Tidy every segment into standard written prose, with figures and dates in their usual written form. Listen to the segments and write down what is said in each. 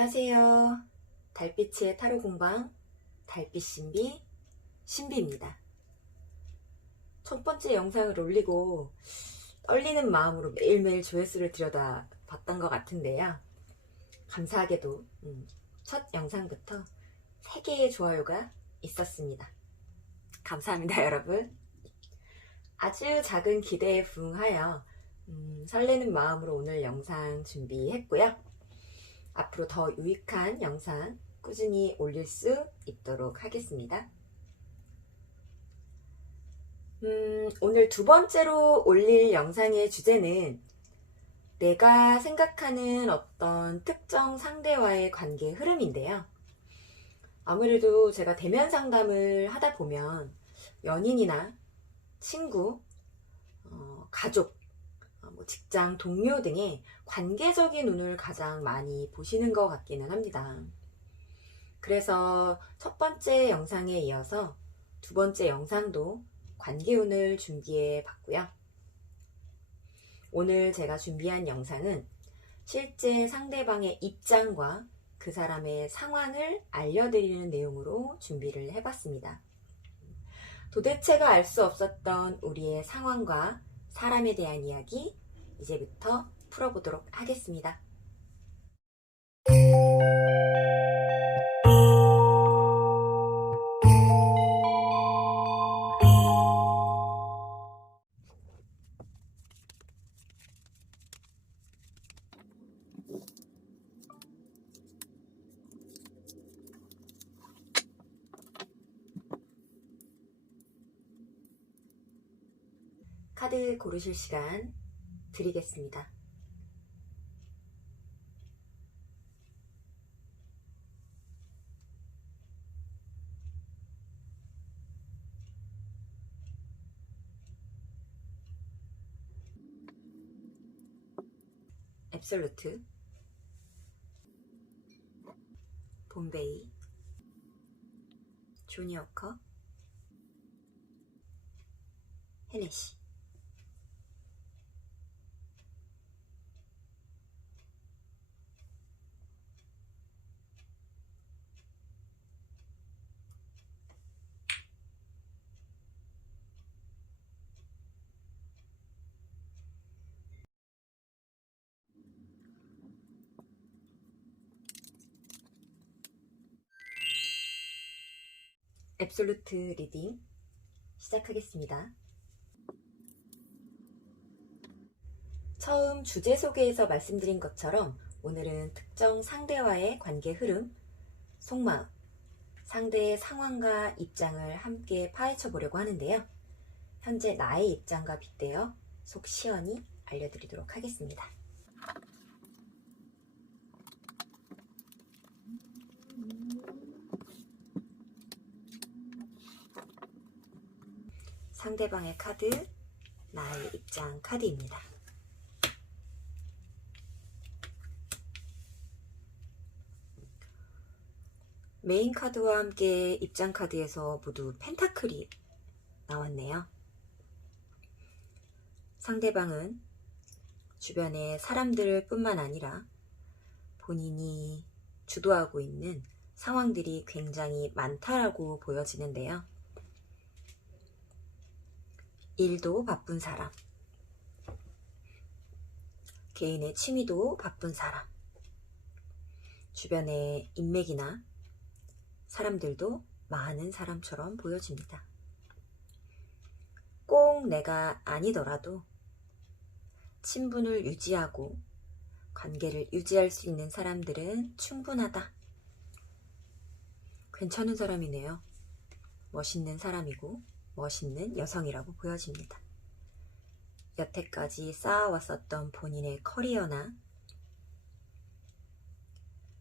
안녕하세요. 달빛의 타로 공방 달빛 신비 신비입니다. 첫 번째 영상을 올리고 떨리는 마음으로 매일매일 조회수를 들여다 봤던 것 같은데요. 감사하게도 첫 영상부터 3개의 좋아요가 있었습니다. 감사합니다, 여러분. 아주 작은 기대에 부응하여 설레는 마음으로 오늘 영상 준비했고요. 앞으로 더 유익한 영상 꾸준히 올릴 수 있도록 하겠습니다. 오늘 두 번째로 올릴 영상의 주제는 내가 생각하는 어떤 특정 상대와의 관계 흐름인데요. 아무래도 제가 대면 상담을 하다 보면 연인이나 친구, 가족, 직장 동료 등의 관계적인 운을 가장 많이 보시는 것 같기는 합니다. 그래서 첫 번째 영상에 이어서 두 번째 영상도 관계운을 준비해 봤고요. 오늘 제가 준비한 영상은 실제 상대방의 입장과 그 사람의 상황을 알려드리는 내용으로 준비를 해봤습니다. 도대체가 알 수 없었던 우리의 상황과 사람에 대한 이야기 이제부터 풀어보도록 하겠습니다. 카드 고르실 시간 드리겠습니다. 앱솔루트, 봄베이, 조니워커, 헤네시. 앱솔루트 리딩 시작하겠습니다. 처음 주제 소개에서 말씀드린 것처럼 오늘은 특정 상대와의 관계 흐름, 속마음, 상대의 상황과 입장을 함께 파헤쳐 보려고 하는데요. 현재 나의 입장과 빗대어 속 시원히 알려드리도록 하겠습니다. 상대방의 카드, 나의 입장 카드입니다. 메인 카드와 함께 입장 카드에서 모두 펜타클이 나왔네요. 상대방은 주변의 사람들 뿐만 아니라 본인이 주도하고 있는 상황들이 굉장히 많다라고 보여지는데요. 일도 바쁜 사람, 개인의 취미도 바쁜 사람, 주변의 인맥이나 사람들도 많은 사람처럼 보여집니다. 꼭 내가 아니더라도 친분을 유지하고 관계를 유지할 수 있는 사람들은 충분하다. 괜찮은 사람이네요. 멋있는 사람이고 멋있는 여성이라고 보여집니다. 여태까지 쌓아왔었던 본인의 커리어나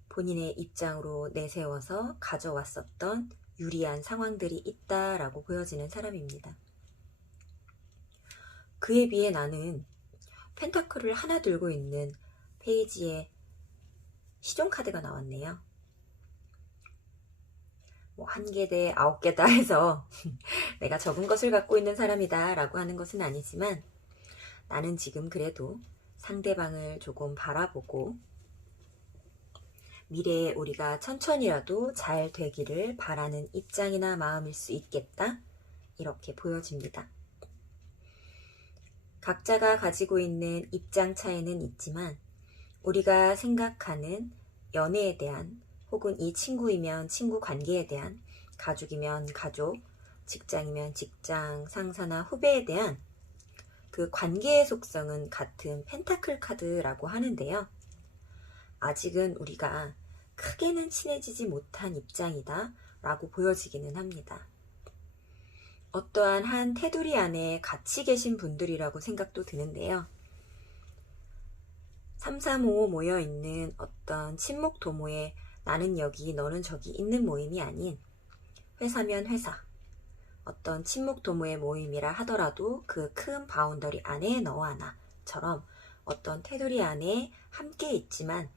본인의 입장으로 내세워서 가져왔었던 유리한 상황들이 있다라고 보여지는 사람입니다. 그에 비해 나는 펜타클을 하나 들고 있는 페이지에 시종 카드가 나왔네요. 1개 대 9개다 해서 내가 적은 것을 갖고 있는 사람이다 라고 하는 것은 아니지만 나는 지금 그래도 상대방을 조금 바라보고 미래에 우리가 천천히라도 잘 되기를 바라는 입장이나 마음일 수 있겠다. 이렇게 보여집니다. 각자가 가지고 있는 입장 차이는 있지만 우리가 생각하는 연애에 대한 혹은 이 친구이면 친구 관계에 대한 가족이면 가족, 직장이면 직장, 상사나 후배에 대한 그 관계의 속성은 같은 펜타클 카드라고 하는데요. 아직은 우리가 크게는 친해지지 못한 입장이다 라고 보여지기는 합니다. 어떠한 한 테두리 안에 같이 계신 분들이라고 생각도 드는데요. 3, 3, 5 모여있는 어떤 친목 도모에 나는 여기 너는 저기 있는 모임이 아닌 회사면 회사, 어떤 친목 도모의 모임이라 하더라도 그 큰 바운더리 안에 너와 나처럼 어떤 테두리 안에 함께 있지만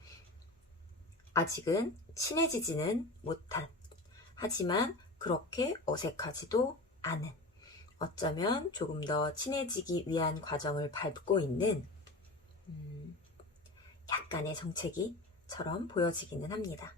아직은 친해지지는 못한, 하지만 그렇게 어색하지도 않은, 어쩌면 조금 더 친해지기 위한 과정을 밟고 있는 약간의 정체기처럼 보여지기는 합니다.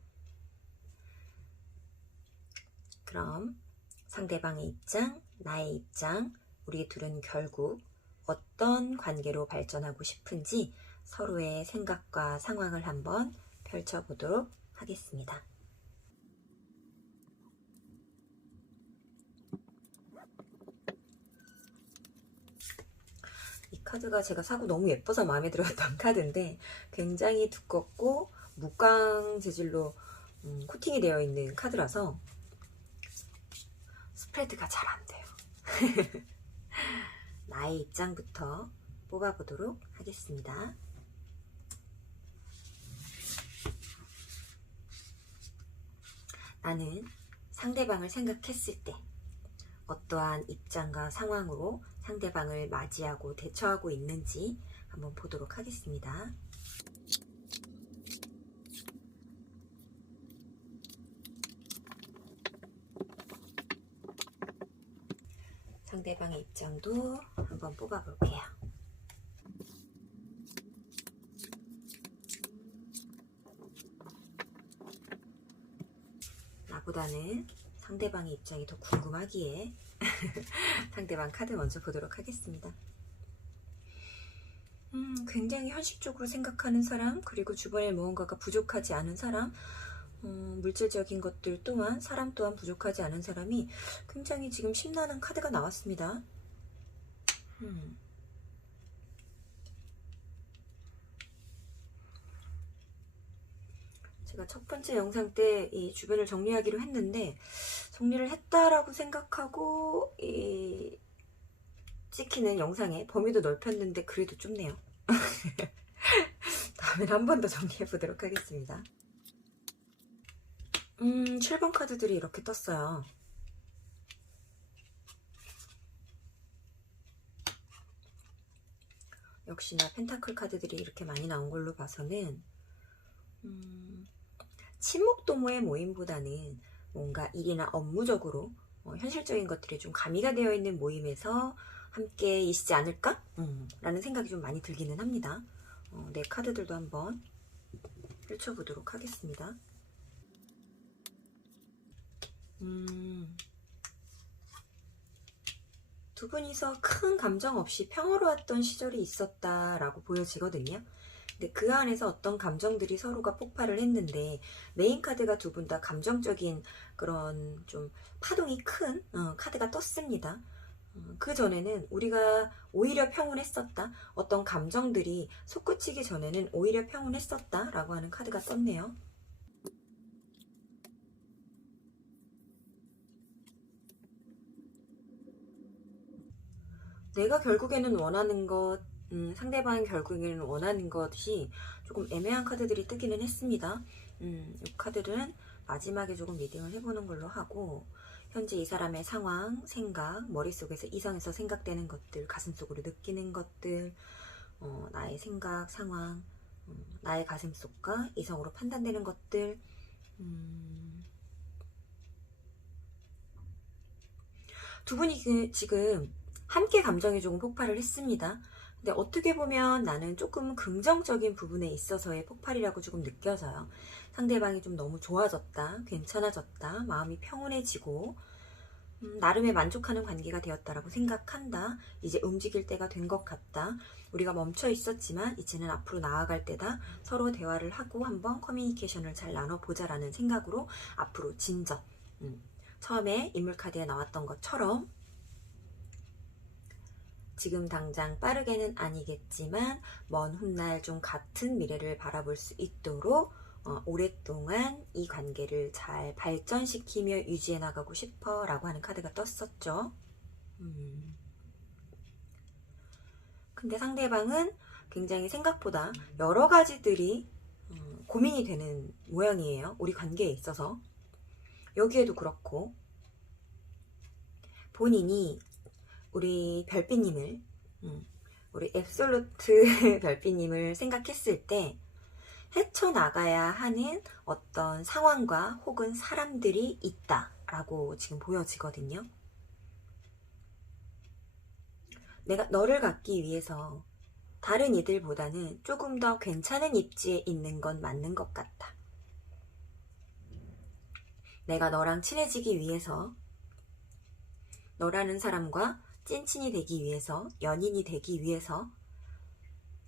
그럼 상대방의 입장, 나의 입장, 우리 둘은 결국 어떤 관계로 발전하고 싶은지 서로의 생각과 상황을 한번 펼쳐보도록 하겠습니다. 이 카드가 제가 사고 너무 예뻐서 마음에 들었던 카드인데 굉장히 두껍고 무광 재질로 코팅이 되어 있는 카드라서 스프레드가 잘 안 돼요. 나의 입장부터 뽑아보도록 하겠습니다. 나는 상대방을 생각했을 때 어떠한 입장과 상황으로 상대방을 맞이하고 대처하고 있는지 한번 보도록 하겠습니다. 상대방의 입장도 한번 뽑아볼게요. 나보다는 상대방의 입장이 더 궁금하기에 상대방 카드 먼저 보도록 하겠습니다. 굉장히 현실적으로 생각하는 사람, 그리고 주변에 무언가가 부족하지 않은 사람, 물질적인 것들 또한 사람 또한 부족하지 않은 사람이 굉장히 지금 심란한 카드가 나왔습니다. 제가 첫 번째 영상 때 이 주변을 정리하기로 했는데 정리를 했다라고 생각하고 찍히는 영상의 범위도 넓혔는데 그래도 좁네요. 다음엔 한 번 더 정리해 보도록 하겠습니다. 7번 카드들이 이렇게 떴어요. 역시나 펜타클 카드들이 이렇게 많이 나온 걸로 봐서는 친목 도모의 모임보다는 뭔가 일이나 업무적으로 현실적인 것들이 좀 가미가 되어 있는 모임에서 함께 계시지 않을까? 라는 생각이 좀 많이 들기는 합니다. 네 카드들도 한번 펼쳐보도록 하겠습니다. 두 분이서 큰 감정 없이 평화로웠던 시절이 있었다라고 보여지거든요. 근데 그 안에서 어떤 감정들이 서로가 폭발을 했는데 메인 카드가 두 분 다 감정적인 그런 좀 파동이 큰 카드가 떴습니다. 그 전에는 우리가 오히려 평온했었다. 어떤 감정들이 솟구치기 전에는 오히려 평온했었다 라고 하는 카드가 떴네요. 내가 결국에는 원하는 것, 상대방이 결국에는 원하는 것이 조금 애매한 카드들이 뜨기는 했습니다. 이 카드는 마지막에 조금 리딩을 해보는 걸로 하고, 현재 이 사람의 상황, 생각, 머릿속에서 이성에서 생각되는 것들, 가슴속으로 느끼는 것들, 나의 생각, 상황, 나의 가슴속과 이성으로 판단되는 것들, 두 분이 지금 함께 감정이 조금 폭발을 했습니다. 근데 어떻게 보면 나는 조금 긍정적인 부분에 있어서의 폭발이라고 조금 느껴져요. 상대방이 좀 너무 좋아졌다, 괜찮아졌다, 마음이 평온해지고 나름의 만족하는 관계가 되었다라고 생각한다. 이제 움직일 때가 된 것 같다. 우리가 멈춰 있었지만 이제는 앞으로 나아갈 때다. 서로 대화를 하고 한번 커뮤니케이션을 잘 나눠보자라는 생각으로 앞으로 진전. 처음에 인물카드에 나왔던 것처럼 지금 당장 빠르게는 아니겠지만 먼 훗날 좀 같은 미래를 바라볼 수 있도록 오랫동안 이 관계를 잘 발전시키며 유지해 나가고 싶어 라고 하는 카드가 떴었죠. 근데 상대방은 굉장히 생각보다 여러 가지들이 고민이 되는 모양이에요. 우리 관계에 있어서. 여기에도 그렇고 본인이 우리 별빛님을 우리 앱솔루트 별빛님을 생각했을 때 헤쳐나가야 하는 어떤 상황과 혹은 사람들이 있다라고 지금 보여지거든요. 내가 너를 갖기 위해서 다른 이들보다는 조금 더 괜찮은 입지에 있는 건 맞는 것 같다. 내가 너랑 친해지기 위해서, 너라는 사람과 찐친이 되기 위해서, 연인이 되기 위해서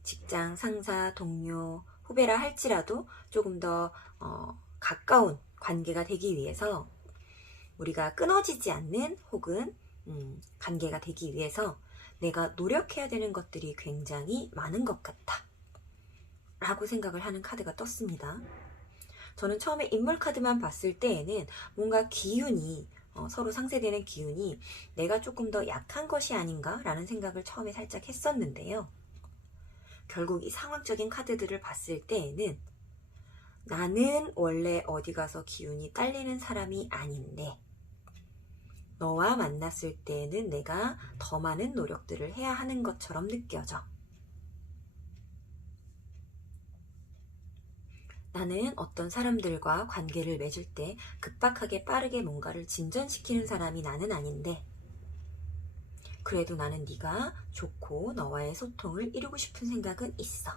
직장, 상사, 동료, 후배라 할지라도 조금 더 가까운 관계가 되기 위해서 우리가 끊어지지 않는 혹은 관계가 되기 위해서 내가 노력해야 되는 것들이 굉장히 많은 것 같다 라고 생각을 하는 카드가 떴습니다. 저는 처음에 인물 카드만 봤을 때에는 뭔가 기운이 서로 상쇄되는 기운이 내가 조금 더 약한 것이 아닌가 라는 생각을 처음에 살짝 했었는데요. 결국 이 상황적인 카드들을 봤을 때에는 나는 원래 어디 가서 기운이 딸리는 사람이 아닌데 너와 만났을 때에는 내가 더 많은 노력들을 해야 하는 것처럼 느껴져. 나는 어떤 사람들과 관계를 맺을 때 급박하게 빠르게 뭔가를 진전시키는 사람이 나는 아닌데 그래도 나는 네가 좋고 너와의 소통을 이루고 싶은 생각은 있어.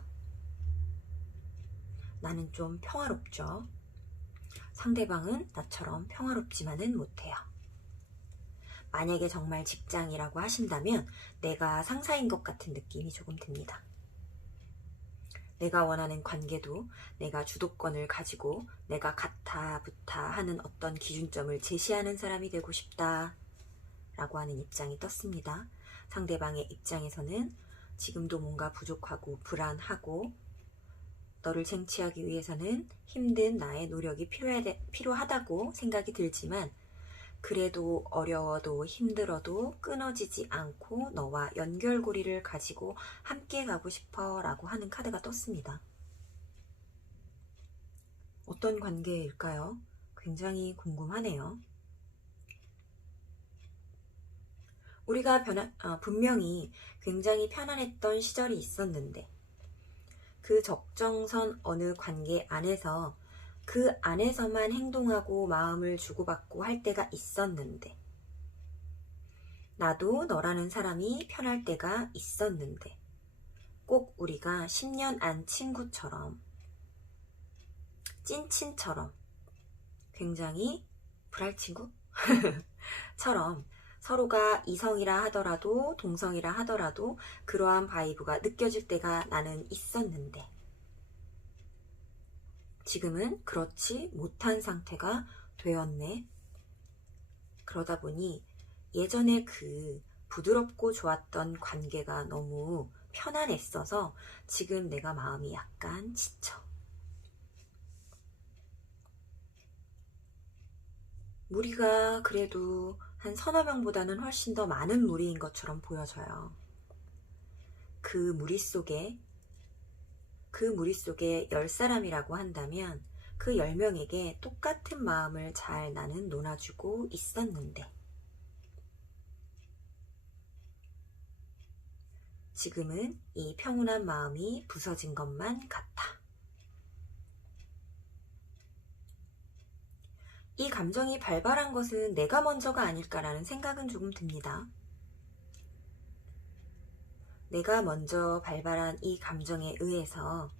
나는 좀 평화롭죠. 상대방은 나처럼 평화롭지만은 못해요. 만약에 정말 직장이라고 하신다면 내가 상사인 것 같은 느낌이 조금 듭니다. 내가 원하는 관계도 내가 주도권을 가지고 내가 같아 붙아 하는 어떤 기준점을 제시하는 사람이 되고 싶다 라고 하는 입장이 떴습니다. 상대방의 입장에서는 지금도 뭔가 부족하고 불안하고 너를 쟁취하기 위해서는 힘든 나의 노력이 필요하다고 생각이 들지만 그래도 어려워도 힘들어도 끊어지지 않고 너와 연결고리를 가지고 함께 가고 싶어 라고 하는 카드가 떴습니다. 어떤 관계일까요? 굉장히 궁금하네요. 우리가 분명히 굉장히 편안했던 시절이 있었는데 그 적정선 어느 관계 안에서 그 안에서만 행동하고 마음을 주고받고 할 때가 있었는데 나도 너라는 사람이 편할 때가 있었는데 꼭 우리가 10년 안 친구처럼 찐친처럼 굉장히 불알친구? 처럼 서로가 이성이라 하더라도 동성이라 하더라도 그러한 바이브가 느껴질 때가 나는 있었는데 지금은 그렇지 못한 상태가 되었네. 그러다 보니 예전에 그 부드럽고 좋았던 관계가 너무 편안했어서 지금 내가 마음이 약간 지쳐. 무리가 그래도 한 서너 명보다는 훨씬 더 많은 무리인 것처럼 보여져요. 그 무리 속에 10사람이라고 한다면 그 10명에게 똑같은 마음을 잘 나는 논아주고 있었는데 지금은 이 평온한 마음이 부서진 것만 같아. 이 감정이 발발한 것은 내가 먼저가 아닐까라는 생각은 조금 듭니다. 내가 먼저 발발한 이 감정에 의해서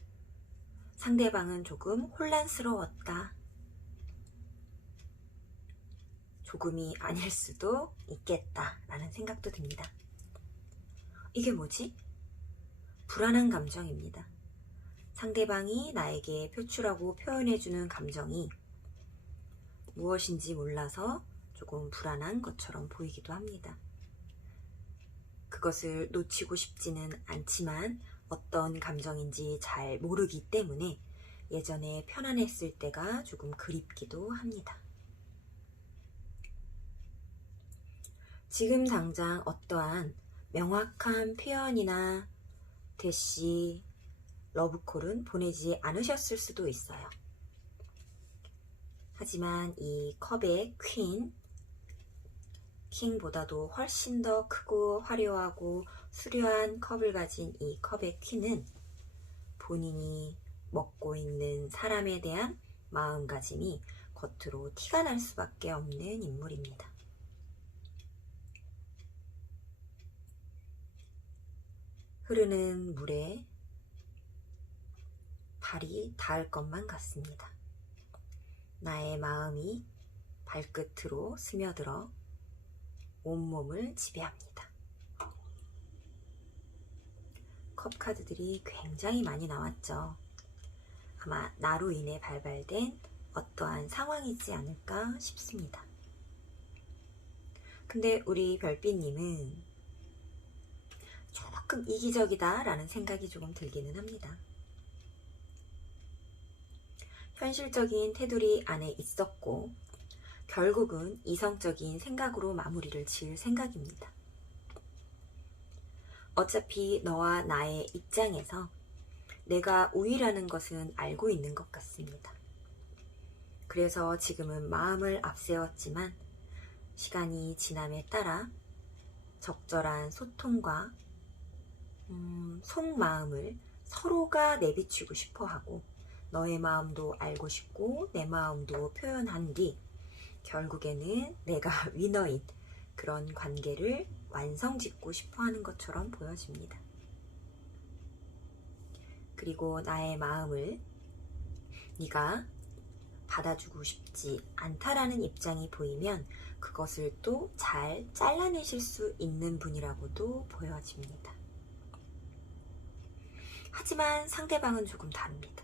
상대방은 조금 혼란스러웠다. 조금이 아닐 수도 있겠다 라는 생각도 듭니다. 이게 뭐지? 불안한 감정입니다. 상대방이 나에게 표출하고 표현해주는 감정이 무엇인지 몰라서 조금 불안한 것처럼 보이기도 합니다. 그것을 놓치고 싶지는 않지만 어떤 감정인지 잘 모르기 때문에 예전에 편안했을 때가 조금 그립기도 합니다. 지금 당장 어떠한 명확한 표현이나 대시, 러브콜은 보내지 않으셨을 수도 있어요. 하지만 이 컵의 킹보다도 훨씬 더 크고 화려하고 수려한 컵을 가진 이 컵의 퀸은 본인이 먹고 있는 사람에 대한 마음가짐이 겉으로 티가 날 수밖에 없는 인물입니다. 흐르는 물에 발이 닿을 것만 같습니다. 나의 마음이 발끝으로 스며들어 온몸을 지배합니다. 컵 카드들이 굉장히 많이 나왔죠. 아마 나로 인해 발발된 어떠한 상황이지 않을까 싶습니다. 근데 우리 별빛님은 조금 이기적이다 라는 생각이 조금 들기는 합니다. 현실적인 테두리 안에 있었고 결국은 이성적인 생각으로 마무리를 지을 생각입니다. 어차피 너와 나의 입장에서 내가 우위라는 것은 알고 있는 것 같습니다. 그래서 지금은 마음을 앞세웠지만 시간이 지남에 따라 적절한 소통과 속마음을 서로가 내비치고 싶어하고 너의 마음도 알고 싶고 내 마음도 표현한 뒤 결국에는 내가 위너인 그런 관계를 완성짓고 싶어하는 것처럼 보여집니다. 그리고 나의 마음을 네가 받아주고 싶지 않다라는 입장이 보이면 그것을 또 잘 잘라내실 수 있는 분이라고도 보여집니다. 하지만 상대방은 조금 다릅니다.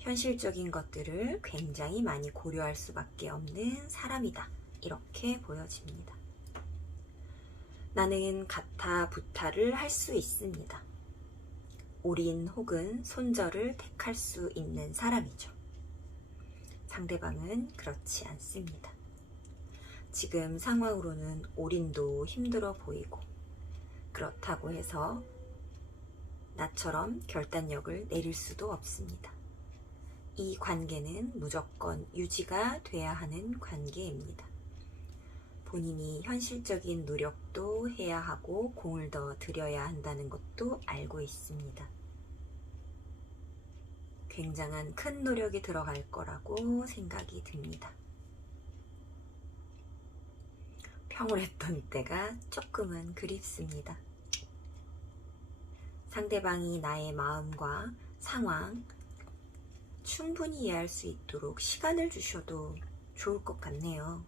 현실적인 것들을 굉장히 많이 고려할 수밖에 없는 사람이다. 이렇게 보여집니다. 나는 가타 부타를 할 수 있습니다. 올인 혹은 손절을 택할 수 있는 사람이죠. 상대방은 그렇지 않습니다. 지금 상황으로는 올인도 힘들어 보이고 그렇다고 해서 나처럼 결단력을 내릴 수도 없습니다. 이 관계는 무조건 유지가 돼야 하는 관계입니다. 본인이 현실적인 노력도 해야 하고 공을 더 들여야 한다는 것도 알고 있습니다. 굉장한 큰 노력이 들어갈 거라고 생각이 듭니다. 평온했던 때가 조금은 그립습니다. 상대방이 나의 마음과 상황 충분히 이해할 수 있도록 시간을 주셔도 좋을 것 같네요.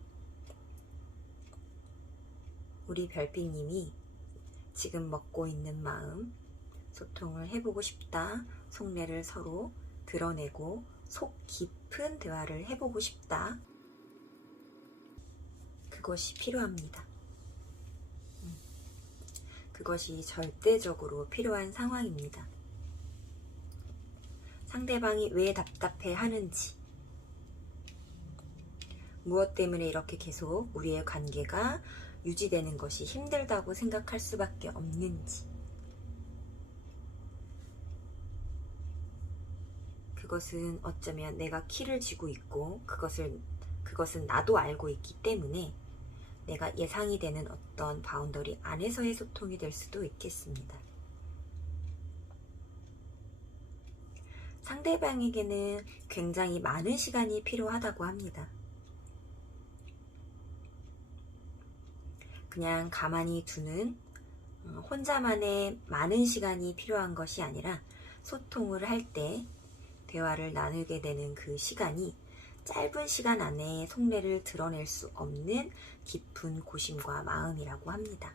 우리 별빛님이 지금 먹고 있는 마음, 소통을 해보고 싶다, 속내를 서로 드러내고 속 깊은 대화를 해보고 싶다. 그것이 필요합니다. 그것이 절대적으로 필요한 상황입니다. 상대방이 왜 답답해 하는지, 무엇 때문에 이렇게 계속 우리의 관계가 유지되는 것이 힘들다고 생각할 수밖에 없는지, 그것은 어쩌면 내가 키를 쥐고 있고 그것은 나도 알고 있기 때문에 내가 예상이 되는 어떤 바운더리 안에서의 소통이 될 수도 있겠습니다. 상대방에게는 굉장히 많은 시간이 필요하다고 합니다. 그냥 가만히 두는 혼자만의 많은 시간이 필요한 것이 아니라 소통을 할 때 대화를 나누게 되는 그 시간이 짧은 시간 안에 속내를 드러낼 수 없는 깊은 고심과 마음이라고 합니다.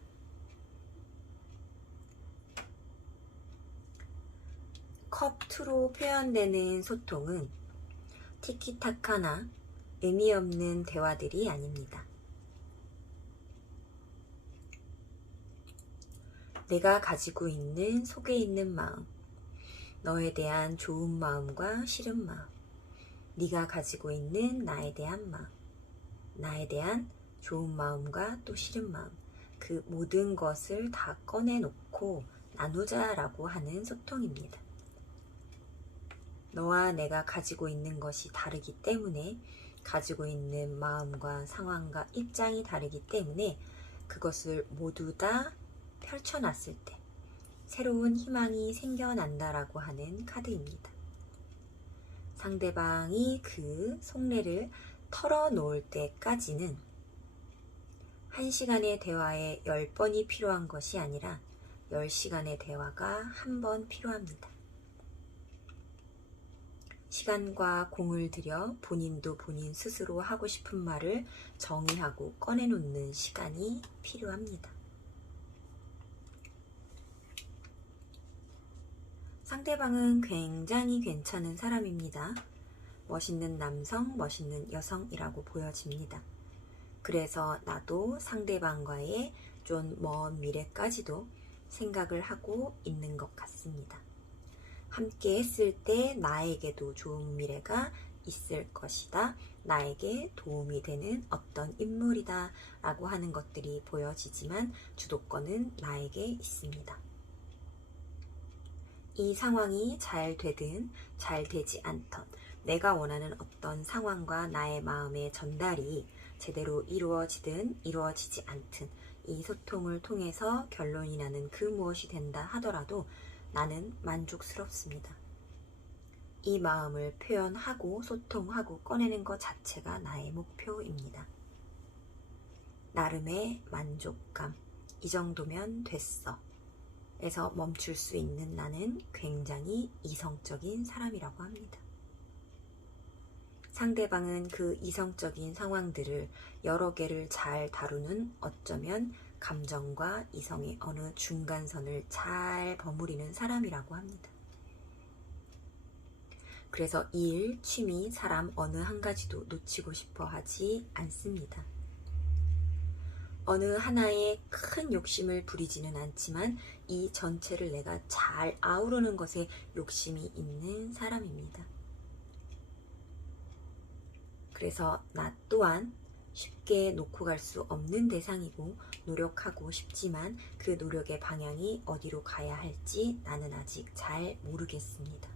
컵2로 표현되는 소통은 티키타카나 의미 없는 대화들이 아닙니다. 내가 가지고 있는 속에 있는 마음, 너에 대한 좋은 마음과 싫은 마음, 네가 가지고 있는 나에 대한 마음, 나에 대한 좋은 마음과 또 싫은 마음, 그 모든 것을 다 꺼내놓고 나누자라고 하는 소통입니다. 너와 내가 가지고 있는 것이 다르기 때문에, 가지고 있는 마음과 상황과 입장이 다르기 때문에 그것을 모두 다 펼쳐놨을 때 새로운 희망이 생겨난다라고 하는 카드입니다. 상대방이 그 속내를 털어놓을 때까지는 1시간의 대화에 10번이 필요한 것이 아니라 10시간의 대화가 1번 필요합니다. 시간과 공을 들여 본인도 본인 스스로 하고 싶은 말을 정의하고 꺼내놓는 시간이 필요합니다. 상대방은 굉장히 괜찮은 사람입니다. 멋있는 남성, 멋있는 여성이라고 보여집니다. 그래서 나도 상대방과의 좀 먼 미래까지도 생각을 하고 있는 것 같습니다. 함께 했을 때 나에게도 좋은 미래가 있을 것이다. 나에게 도움이 되는 어떤 인물이다 라고 하는 것들이 보여지지만 주도권은 나에게 있습니다. 이 상황이 잘 되든 잘 되지 않던 내가 원하는 어떤 상황과 나의 마음의 전달이 제대로 이루어지든 이루어지지 않든 이 소통을 통해서 결론이 나는 그 무엇이 된다 하더라도 나는 만족스럽습니다. 이 마음을 표현하고 소통하고 꺼내는 것 자체가 나의 목표입니다. 나름의 만족감, 이 정도면 됐어 에서 멈출 수 있는 나는 굉장히 이성적인 사람이라고 합니다. 상대방은 그 이성적인 상황들을 여러 개를 잘 다루는 어쩌면 감정과 이성의 어느 중간선을 잘 버무리는 사람이라고 합니다. 그래서 일, 취미, 사람 어느 한 가지도 놓치고 싶어 하지 않습니다. 어느 하나에 큰 욕심을 부리지는 않지만 이 전체를 내가 잘 아우르는 것에 욕심이 있는 사람입니다. 그래서 나 또한 쉽게 놓고 갈 수 없는 대상이고 노력하고 싶지만 그 노력의 방향이 어디로 가야 할지 나는 아직 잘 모르겠습니다.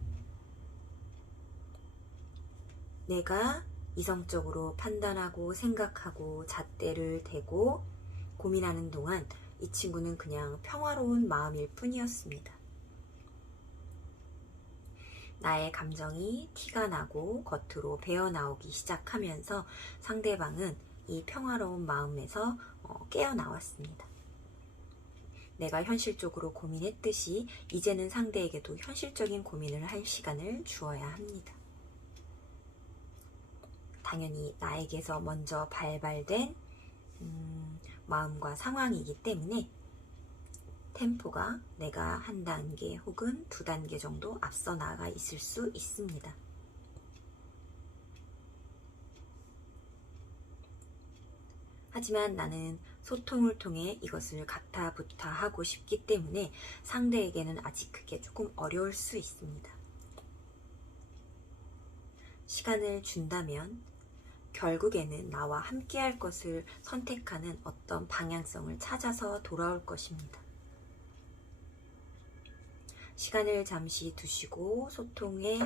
내가 이성적으로 판단하고 생각하고 잣대를 대고 고민하는 동안 이 친구는 그냥 평화로운 마음일 뿐이었습니다. 나의 감정이 티가 나고 겉으로 배어나오기 시작하면서 상대방은 이 평화로운 마음에서 깨어나왔습니다. 내가 현실적으로 고민했듯이 이제는 상대에게도 현실적인 고민을 할 시간을 주어야 합니다. 당연히 나에게서 먼저 발발된 마음과 상황이기 때문에 템포가 내가 한 단계 혹은 두 단계 정도 앞서 나가 있을 수 있습니다. 하지만 나는 소통을 통해 이것을 가타부타 하고 싶기 때문에 상대에게는 아직 그게 조금 어려울 수 있습니다. 시간을 준다면 결국에는 나와 함께 할 것을 선택하는 어떤 방향성을 찾아서 돌아올 것입니다. 시간을 잠시 두시고 소통의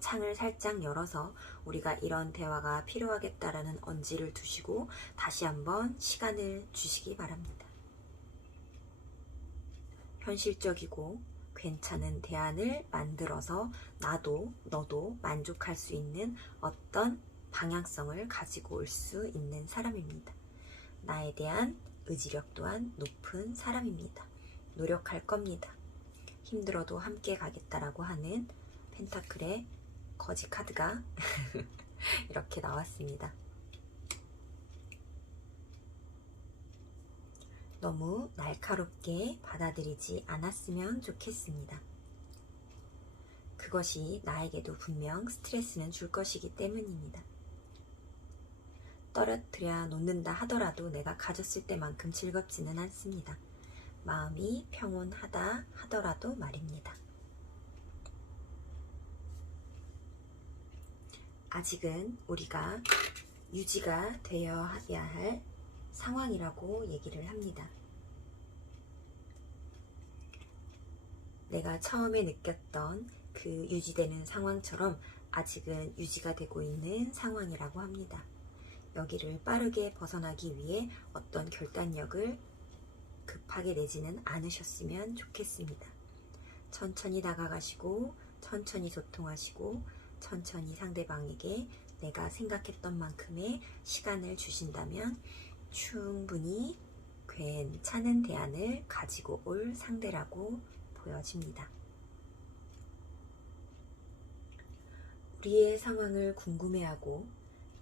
창을 살짝 열어서 우리가 이런 대화가 필요하겠다라는 언지를 두시고 다시 한번 시간을 주시기 바랍니다. 현실적이고 괜찮은 대안을 만들어서 나도 너도 만족할 수 있는 어떤 방향성을 가지고 올 수 있는 사람입니다. 나에 대한 의지력 또한 높은 사람입니다. 노력할 겁니다. 힘들어도 함께 가겠다라고 하는 펜타클의 거지 카드가 이렇게 나왔습니다. 너무 날카롭게 받아들이지 않았으면 좋겠습니다. 그것이 나에게도 분명 스트레스는 줄 것이기 때문입니다. 떨어뜨려 놓는다 하더라도 내가 가졌을 때만큼 즐겁지는 않습니다. 마음이 평온하다 하더라도 말입니다. 아직은 우리가 유지가 되어야 할 상황이라고 얘기를 합니다. 내가 처음에 느꼈던 그 유지되는 상황처럼 아직은 유지가 되고 있는 상황이라고 합니다. 여기를 빠르게 벗어나기 위해 어떤 결단력을 급하게 내지는 않으셨으면 좋겠습니다. 천천히 다가가시고 천천히 소통하시고 천천히 상대방에게 내가 생각했던 만큼의 시간을 주신다면 충분히 괜찮은 대안을 가지고 올 상대라고 보여집니다. 우리의 상황을 궁금해하고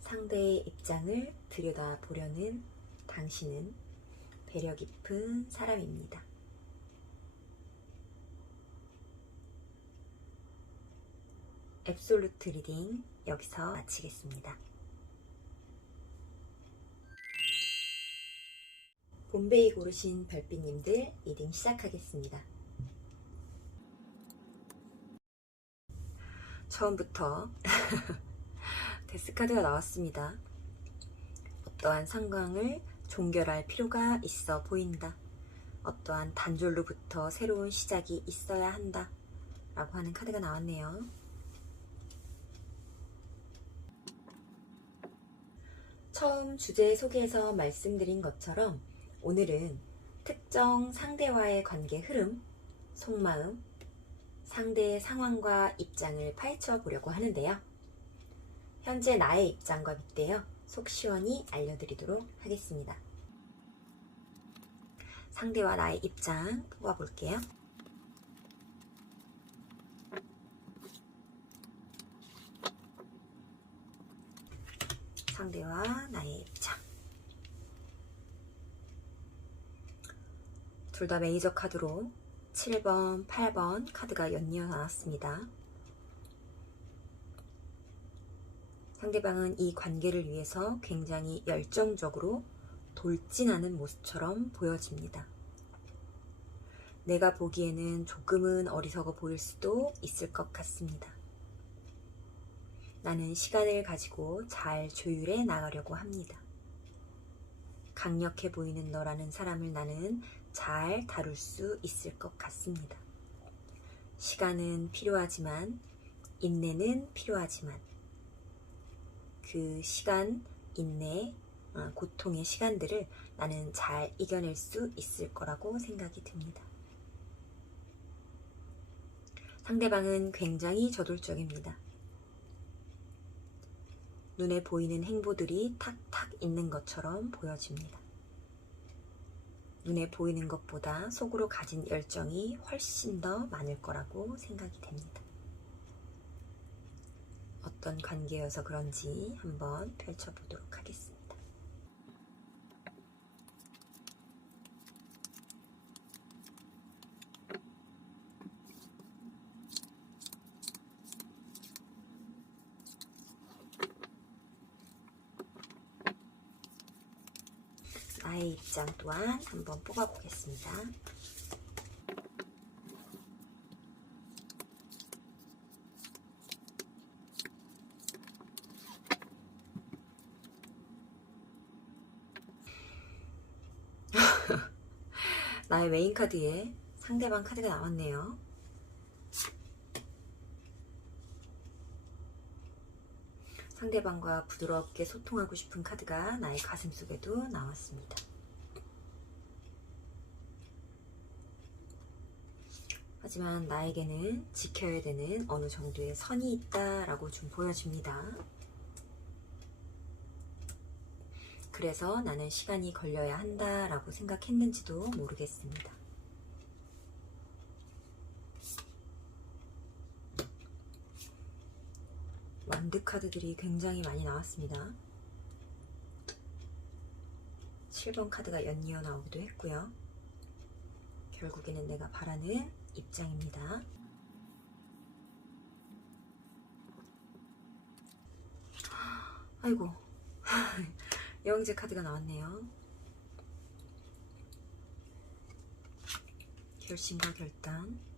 상대의 입장을 들여다보려는 당신은 배려 깊은 사람입니다. 앱솔루트 리딩 여기서 마치겠습니다. 봄베이 고르신 별빛님들 리딩 시작하겠습니다. 처음부터 데스카드가 나왔습니다. 어떠한 상황을 종결할 필요가 있어 보인다. 어떠한 단절로부터 새로운 시작이 있어야 한다. 라고 하는 카드가 나왔네요. 처음 주제 소개에서 말씀드린 것처럼 오늘은 특정 상대와의 관계 흐름, 속마음, 상대의 상황과 입장을 파헤쳐 보려고 하는데요. 현재 나의 입장과 빗대어 속 시원히 알려드리도록 하겠습니다. 상대와 나의 입장 뽑아볼게요. 상대와 나의 입장. 둘 다 메이저 카드로 7번, 8번 카드가 연이어 나왔습니다. 상대방은 이 관계를 위해서 굉장히 열정적으로 돌진하는 모습처럼 보여집니다. 내가 보기에는 조금은 어리석어 보일 수도 있을 것 같습니다. 나는 시간을 가지고 잘 조율해 나가려고 합니다. 강력해 보이는 너라는 사람을 나는 잘 다룰 수 있을 것 같습니다. 시간은 필요하지만, 인내는 필요하지만, 그 시간, 인내, 고통의 시간들을 나는 잘 이겨낼 수 있을 거라고 생각이 듭니다. 상대방은 굉장히 저돌적입니다. 눈에 보이는 행보들이 탁탁 있는 것처럼 보여집니다. 눈에 보이는 것보다 속으로 가진 열정이 훨씬 더 많을 거라고 생각이 됩니다. 어떤 관계여서 그런지 한번 펼쳐보도록 하겠습니다. 나의 입장 또한 한번 뽑아보겠습니다. 나의 메인 카드에 상대방 카드가 나왔네요. 상대방과 부드럽게 소통하고 싶은 카드가 나의 가슴 속에도 나왔습니다. 하지만 나에게는 지켜야 되는 어느 정도의 선이 있다라고 좀 보여집니다. 그래서 나는 시간이 걸려야 한다라고 생각했는지도 모르겠습니다. 원드 카드들이 굉장히 많이 나왔습니다. 7번 카드가 연이어 나오기도 했고요. 결국에는 내가 바라는 입장입니다. 아이고 여왕제 카드가 나왔네요. 결심과 결단.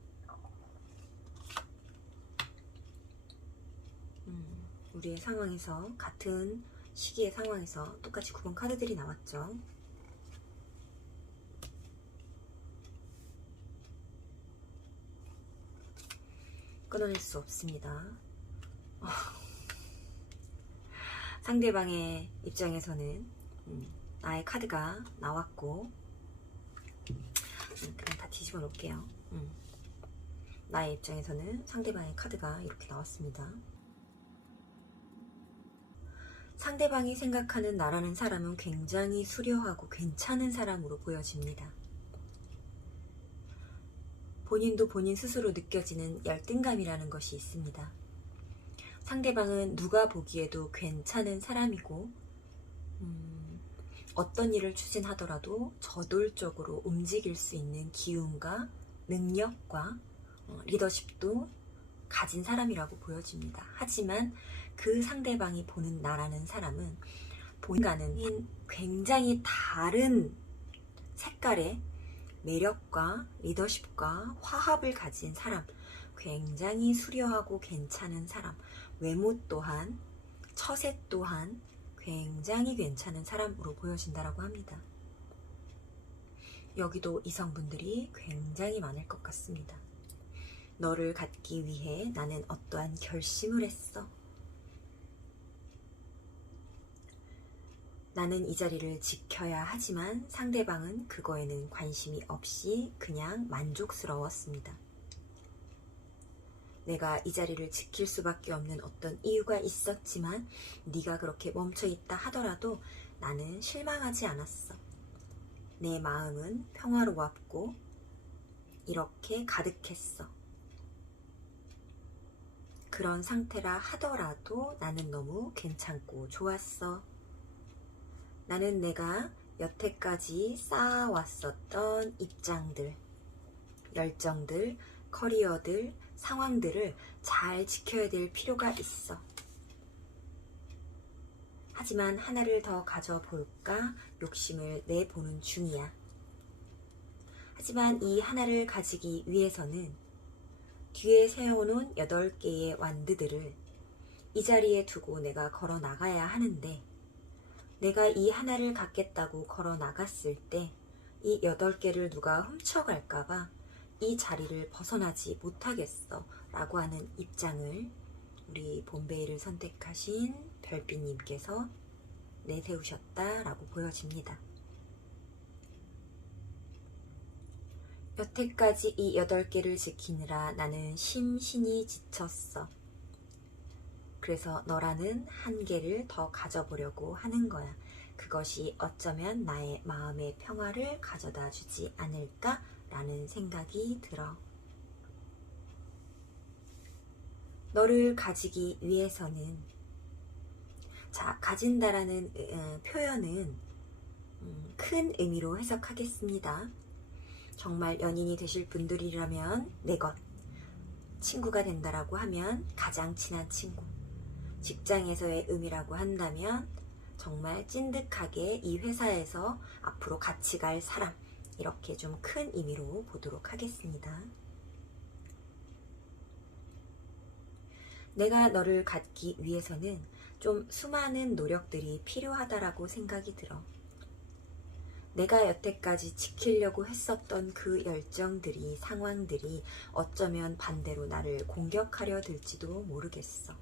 우리의 상황에서, 같은 시기의 상황에서 똑같이 9번 카드들이 나왔죠. 끊어낼 수 없습니다. 상대방의 입장에서는 나의 카드가 나왔고, 그냥 다 뒤집어 놓을게요. 나의 입장에서는 상대방의 카드가 이렇게 나왔습니다. 상대방이 생각하는 나라는 사람은 굉장히 수려하고 괜찮은 사람으로 보여집니다. 본인도 본인 스스로 느껴지는 열등감이라는 것이 있습니다. 상대방은 누가 보기에도 괜찮은 사람이고, 어떤 일을 추진하더라도 저돌적으로 움직일 수 있는 기운과 능력과 리더십도 가진 사람이라고 보여집니다. 하지만 그 상대방이 보는 나라는 사람은 본인과는 굉장히 다른 색깔의 매력과 리더십과 화합을 가진 사람, 굉장히 수려하고 괜찮은 사람, 외모 또한, 처세 또한 굉장히 괜찮은 사람으로 보여진다고 합니다. 여기도 이성분들이 굉장히 많을 것 같습니다. 너를 갖기 위해 나는 어떠한 결심을 했어. 나는 이 자리를 지켜야 하지만 상대방은 그거에는 관심이 없이 그냥 만족스러웠습니다. 내가 이 자리를 지킬 수밖에 없는 어떤 이유가 있었지만 네가 그렇게 멈춰있다 하더라도 나는 실망하지 않았어. 내 마음은 평화로웠고 이렇게 가득했어. 그런 상태라 하더라도 나는 너무 괜찮고 좋았어. 나는 내가 여태까지 쌓아왔었던 입장들, 열정들, 커리어들, 상황들을 잘 지켜야 될 필요가 있어. 하지만 하나를 더 가져볼까 욕심을 내보는 중이야. 하지만 이 하나를 가지기 위해서는 뒤에 세워놓은 8개의 완드들을 이 자리에 두고 내가 걸어 나가야 하는데, 내가 이 하나를 갖겠다고 걸어 나갔을 때 이 8개를 누가 훔쳐갈까봐 이 자리를 벗어나지 못하겠어 라고 하는 입장을 우리 봄베이를 선택하신 별빛님께서 내세우셨다라고 보여집니다. 여태까지 이 8개를 지키느라 나는 심신이 지쳤어. 그래서 너라는 한계를 더 가져보려고 하는 거야. 그것이 어쩌면 나의 마음의 평화를 가져다 주지 않을까라는 생각이 들어. 너를 가지기 위해서는, 자, 가진다라는 표현은 큰 의미로 해석하겠습니다. 정말 연인이 되실 분들이라면 내 것, 친구가 된다라고 하면 가장 친한 친구, 직장에서의 의미라고 한다면 정말 찐득하게 이 회사에서 앞으로 같이 갈 사람, 이렇게 좀 큰 의미로 보도록 하겠습니다. 내가 너를 갖기 위해서는 좀 수많은 노력들이 필요하다라고 생각이 들어. 내가 여태까지 지키려고 했었던 그 열정들이, 상황들이 어쩌면 반대로 나를 공격하려 들지도 모르겠어.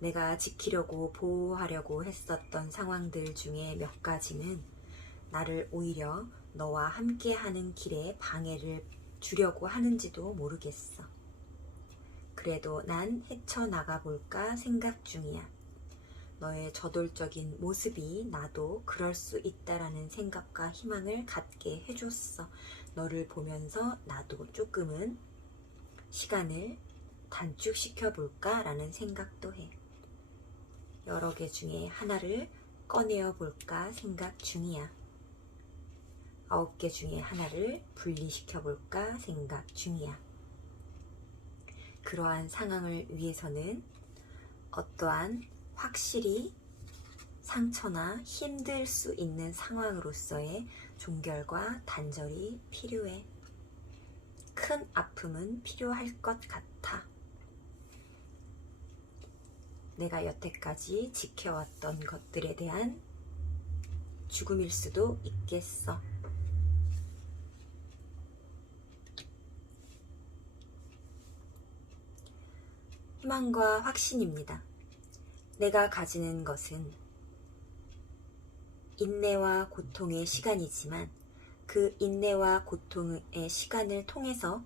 내가 지키려고 보호하려고 했었던 상황들 중에 몇 가지는 나를 오히려 너와 함께하는 길에 방해를 주려고 하는지도 모르겠어. 그래도 난 헤쳐나가 볼까 생각 중이야. 너의 저돌적인 모습이 나도 그럴 수 있다라는 생각과 희망을 갖게 해줬어. 너를 보면서 나도 조금은 시간을 단축시켜 볼까 라는 생각도 해. 여러 개 중에 하나를 꺼내어 볼까 생각 중이야. 9개 중에 하나를 분리시켜 볼까 생각 중이야. 그러한 상황을 위해서는 어떠한 확실히 상처나 힘들 수 있는 상황으로서의 종결과 단절이 필요해. 큰 아픔은 필요할 것 같아. 내가 여태까지 지켜왔던 것들에 대한 죽음일 수도 있겠어. 희망과 확신입니다. 내가 가지는 것은 인내와 고통의 시간이지만 그 인내와 고통의 시간을 통해서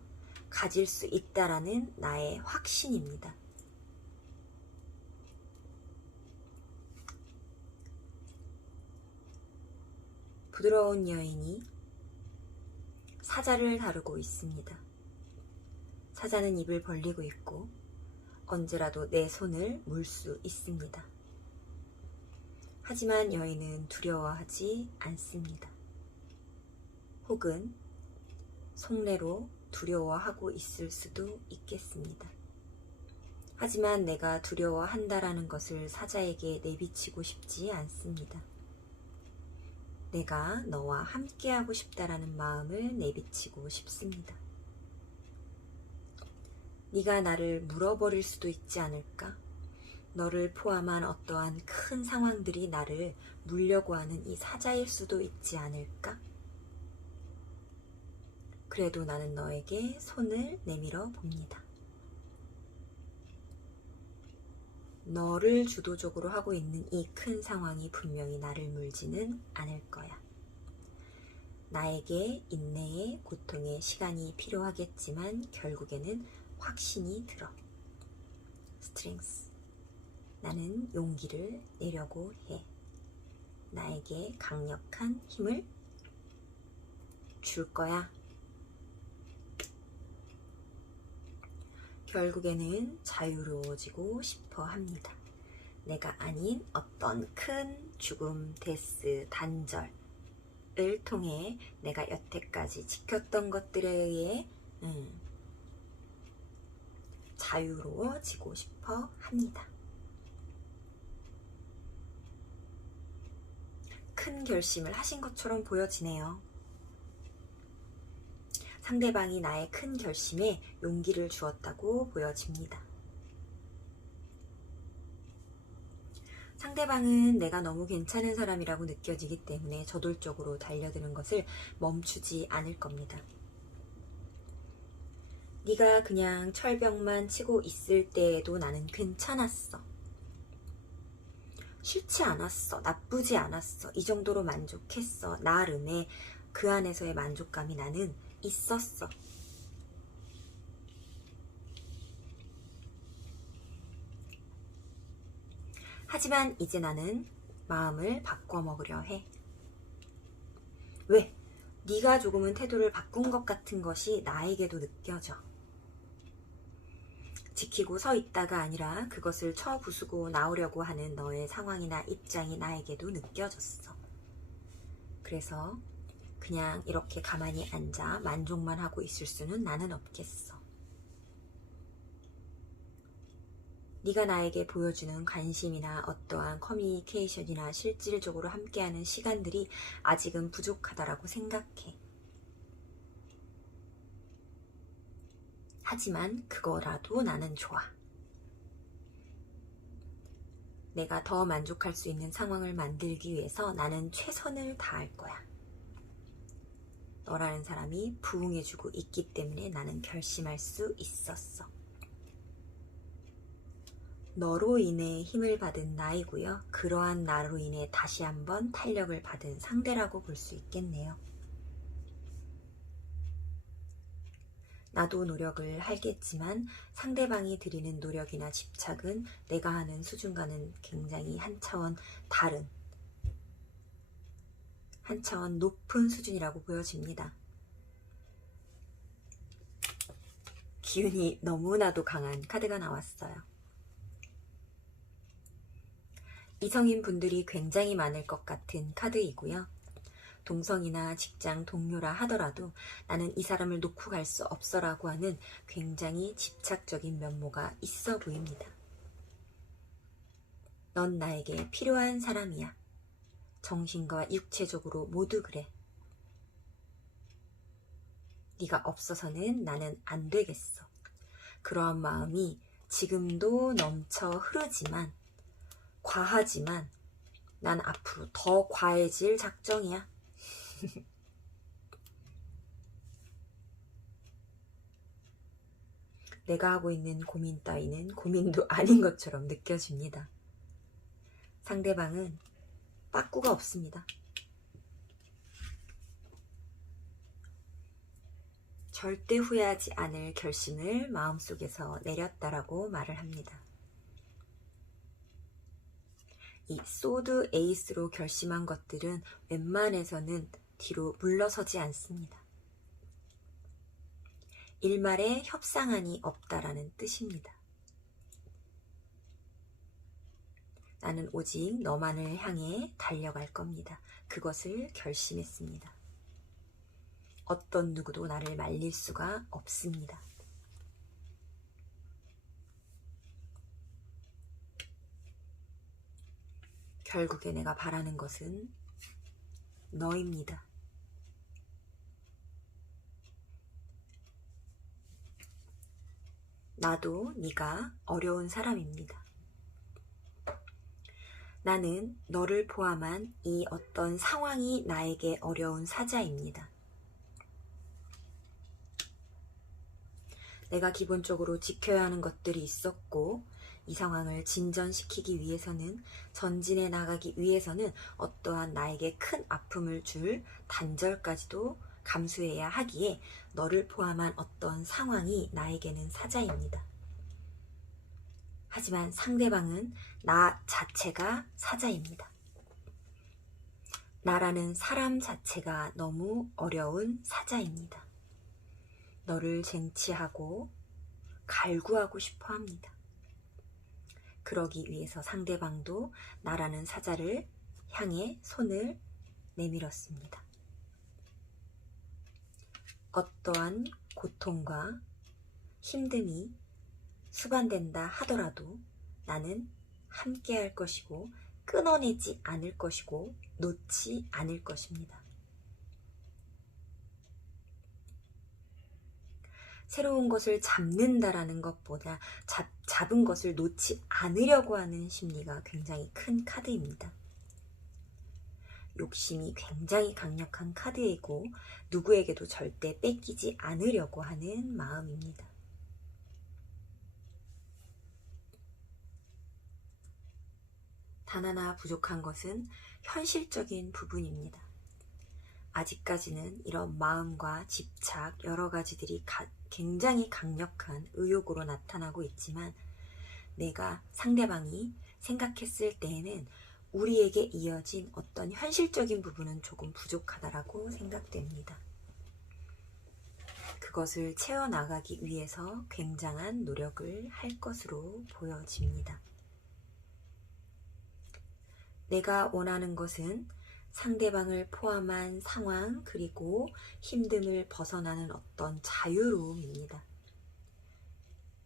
가질 수 있다라는 나의 확신입니다. 부드러운 여인이 사자를 다루고 있습니다. 사자는 입을 벌리고 있고 언제라도 내 손을 물 수 있습니다. 하지만 여인은 두려워하지 않습니다. 혹은 속내로 두려워하고 있을 수도 있겠습니다. 하지만 내가 두려워한다라는 것을 사자에게 내비치고 싶지 않습니다. 내가 너와 함께하고 싶다라는 마음을 내비치고 싶습니다. 네가 나를 물어버릴 수도 있지 않을까? 너를 포함한 어떠한 큰 상황들이 나를 물려고 하는 이 사자일 수도 있지 않을까? 그래도 나는 너에게 손을 내밀어 봅니다. 너를 주도적으로 하고 있는 이 큰 상황이 분명히 나를 물지는 않을 거야. 나에게 인내의 고통의 시간이 필요하겠지만 결국에는 확신이 들어. 스트렝스. 나는 용기를 내려고 해. 나에게 강력한 힘을 줄 거야. 결국에는 자유로워지고 싶어 합니다. 내가 아닌 어떤 큰 죽음, 데스, 단절을 통해 내가 여태까지 지켰던 것들에 의해 자유로워지고 싶어 합니다. 큰 결심을 하신 것처럼 보여지네요. 상대방이 나의 큰 결심에 용기를 주었다고 보여집니다. 상대방은 내가 너무 괜찮은 사람이라고 느껴지기 때문에 저돌적으로 달려드는 것을 멈추지 않을 겁니다. 네가 그냥 철벽만 치고 있을 때에도 나는 괜찮았어. 싫지 않았어. 나쁘지 않았어. 이 정도로 만족했어. 나름의 그 안에서의 만족감이 나는 있었어. 하지만 이제 나는 마음을 바꿔 먹으려 해. 왜? 네가 조금은 태도를 바꾼 것 같은 것이 나에게도 느껴져. 지키고 서 있다가 아니라 그것을 쳐부수고 나오려고 하는 너의 상황이나 입장이 나에게도 느껴졌어. 그래서 그냥 이렇게 가만히 앉아 만족만 하고 있을 수는 나는 없겠어. 네가 나에게 보여주는 관심이나 어떠한 커뮤니케이션이나 실질적으로 함께하는 시간들이 아직은 부족하다라고 생각해. 하지만 그거라도 나는 좋아. 내가 더 만족할 수 있는 상황을 만들기 위해서 나는 최선을 다할 거야. 너라는 사람이 부응해주고 있기 때문에 나는 결심할 수 있었어. 너로 인해 힘을 받은 나이고요. 그러한 나로 인해 다시 한번 탄력을 받은 상대라고 볼 수 있겠네요. 나도 노력을 하겠지만 상대방이 들이는 노력이나 집착은 내가 하는 수준과는 굉장히 한 차원 다른, 한 차원 높은 수준이라고 보여집니다. 기운이 너무나도 강한 카드가 나왔어요. 이성인 분들이 굉장히 많을 것 같은 카드이고요. 동성이나 직장 동료라 하더라도 나는 이 사람을 놓고 갈 수 없어라고 하는 굉장히 집착적인 면모가 있어 보입니다. 넌 나에게 필요한 사람이야. 정신과 육체적으로 모두 그래. 네가 없어서는 나는 안 되겠어. 그러한 마음이 지금도 넘쳐 흐르지만, 과하지만 난 앞으로 더 과해질 작정이야. 내가 하고 있는 고민 따위는 고민도 아닌 것처럼 느껴집니다. 상대방은 빠꾸가 없습니다. 절대 후회하지 않을 결심을 마음속에서 내렸다라고 말을 합니다. 이 소드 에이스로 결심한 것들은 웬만해서는 뒤로 물러서지 않습니다. 일말에 협상안이 없다라는 뜻입니다. 나는 오직 너만을 향해 달려갈 겁니다. 그것을 결심했습니다. 어떤 누구도 나를 말릴 수가 없습니다. 결국에 내가 바라는 것은 너입니다. 나도 네가 어려운 사람입니다. 나는 너를 포함한 이 어떤 상황이 나에게 어려운 사자입니다. 내가 기본적으로 지켜야 하는 것들이 있었고, 이 상황을 진전시키기 위해서는, 전진해 나가기 위해서는 어떠한 나에게 큰 아픔을 줄 단절까지도 감수해야 하기에 너를 포함한 어떤 상황이 나에게는 사자입니다. 하지만 상대방은 나 자체가 사자입니다. 나라는 사람 자체가 너무 어려운 사자입니다. 너를 쟁취하고 갈구하고 싶어 합니다. 그러기 위해서 상대방도 나라는 사자를 향해 손을 내밀었습니다. 어떠한 고통과 힘듦이 수반된다 하더라도 나는 함께 할 것이고 끊어내지 않을 것이고 놓지 않을 것입니다. 새로운 것을 잡는다라는 것보다 잡은 것을 놓지 않으려고 하는 심리가 굉장히 큰 카드입니다. 욕심이 굉장히 강력한 카드이고 누구에게도 절대 뺏기지 않으려고 하는 마음입니다. 단 하나 부족한 것은 현실적인 부분입니다. 아직까지는 이런 마음과 집착 여러 가지들이 굉장히 강력한 의욕으로 나타나고 있지만 내가 상대방이 생각했을 때에는 우리에게 이어진 어떤 현실적인 부분은 조금 부족하다라고 생각됩니다. 그것을 채워나가기 위해서 굉장한 노력을 할 것으로 보여집니다. 내가 원하는 것은 상대방을 포함한 상황 그리고 힘듦을 벗어나는 어떤 자유로움입니다.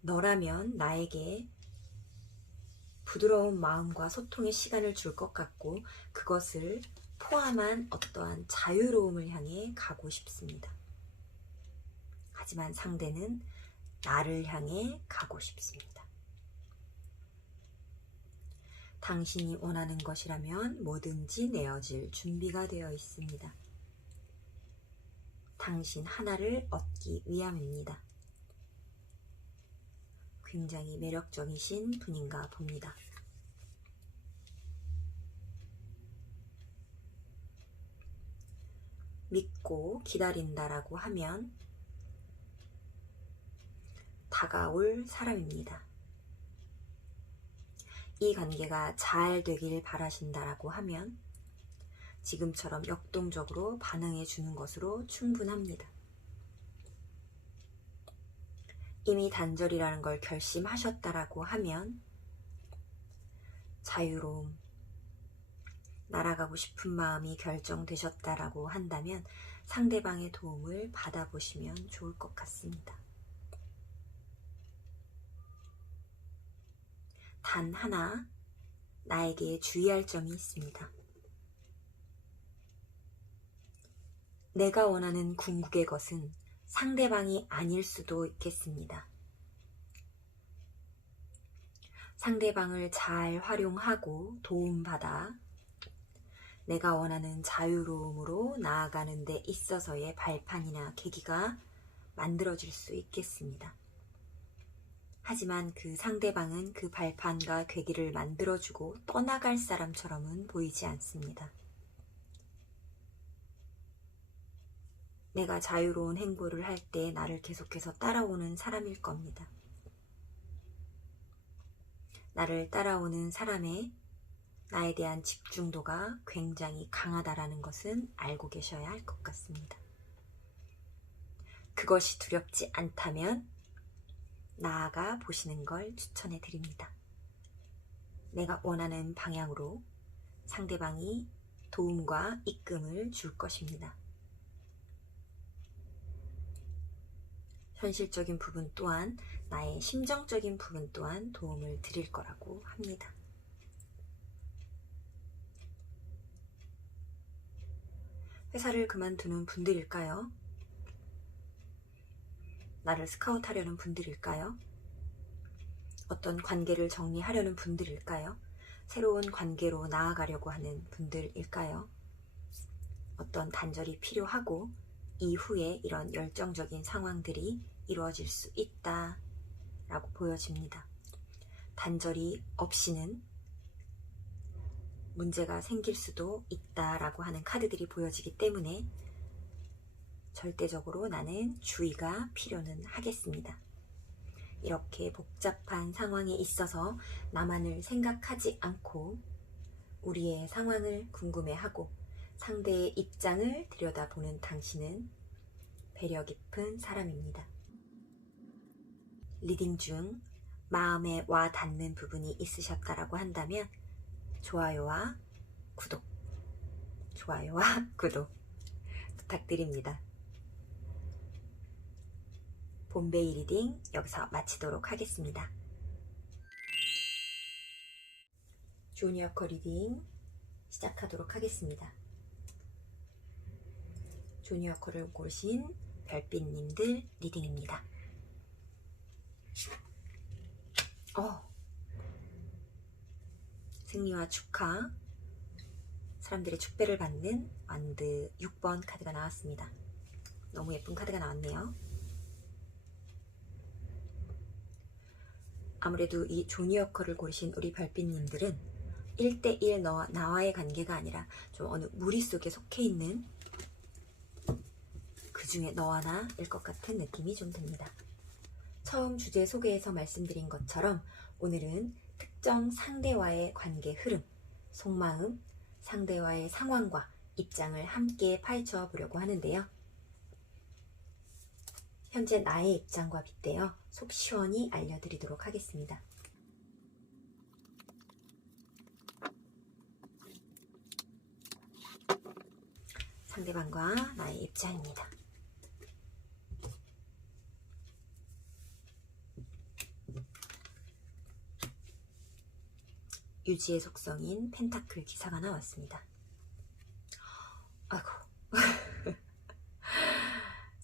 너라면 나에게 부드러운 마음과 소통의 시간을 줄 것 같고 그것을 포함한 어떠한 자유로움을 향해 가고 싶습니다. 하지만 상대는 나를 향해 가고 싶습니다. 당신이 원하는 것이라면 뭐든지 내어질 준비가 되어 있습니다. 당신 하나를 얻기 위함입니다. 굉장히 매력적이신 분인가 봅니다. 믿고 기다린다라고 하면 다가올 사람입니다. 이 관계가 잘 되길 바라신다라고 하면 지금처럼 역동적으로 반응해 주는 것으로 충분합니다. 이미 단절이라는 걸 결심하셨다라고 하면 자유로움, 날아가고 싶은 마음이 결정되셨다라고 한다면 상대방의 도움을 받아보시면 좋을 것 같습니다. 단 하나 나에게 주의할 점이 있습니다. 내가 원하는 궁극의 것은 상대방이 아닐 수도 있겠습니다. 상대방을 잘 활용하고 도움받아 내가 원하는 자유로움으로 나아가는 데 있어서의 발판이나 계기가 만들어질 수 있겠습니다. 하지만 그 상대방은 그 발판과 계기를 만들어주고 떠나갈 사람처럼은 보이지 않습니다. 내가 자유로운 행보를 할 때 나를 계속해서 따라오는 사람일 겁니다. 나를 따라오는 사람의 나에 대한 집중도가 굉장히 강하다라는 것은 알고 계셔야 할 것 같습니다. 그것이 두렵지 않다면 나아가 보시는 걸 추천해 드립니다. 내가 원하는 방향으로 상대방이 도움과 이끌음을 줄 것입니다. 현실적인 부분 또한 나의 심정적인 부분 또한 도움을 드릴 거라고 합니다. 회사를 그만두는 분들일까요? 나를 스카우트하려는 분들일까요? 어떤 관계를 정리하려는 분들일까요? 새로운 관계로 나아가려고 하는 분들일까요? 어떤 단절이 필요하고 이후에 이런 열정적인 상황들이 이루어질 수 있다라고 보여집니다. 단절이 없이는 문제가 생길 수도 있다라고 하는 카드들이 보여지기 때문에 절대적으로 나는 주의가 필요는 하겠습니다. 이렇게 복잡한 상황에 있어서 나만을 생각하지 않고 우리의 상황을 궁금해하고 상대의 입장을 들여다보는 당신은 배려 깊은 사람입니다. 리딩 중 마음에 와 닿는 부분이 있으셨다라고 한다면 좋아요와 구독 부탁드립니다. 봄베이 리딩 여기서 마치도록 하겠습니다. 조니어커 리딩 시작하도록 하겠습니다. 조니어커를 고르신 별빛님들 리딩입니다. 승리와 축하, 사람들의 축배를 받는 완드 6번 카드가 나왔습니다. 너무 예쁜 카드가 나왔네요. 아무래도 이 조니어커를 고르신 우리 별빛님들은 1대1 나와의 관계가 아니라 좀 어느 무리 속에 속해 있는 그 중에 너와 나일 것 같은 느낌이 좀 듭니다. 처음 주제 소개에서 말씀드린 것처럼 오늘은 특정 상대와의 관계 흐름, 속마음, 상대와의 상황과 입장을 함께 파헤쳐 보려고 하는데요. 현재 나의 입장과 빗대어 속 시원히 알려드리도록 하겠습니다. 상대방과 나의 입장입니다. 유지의 속성인 펜타클 기사가 나왔습니다. 아이고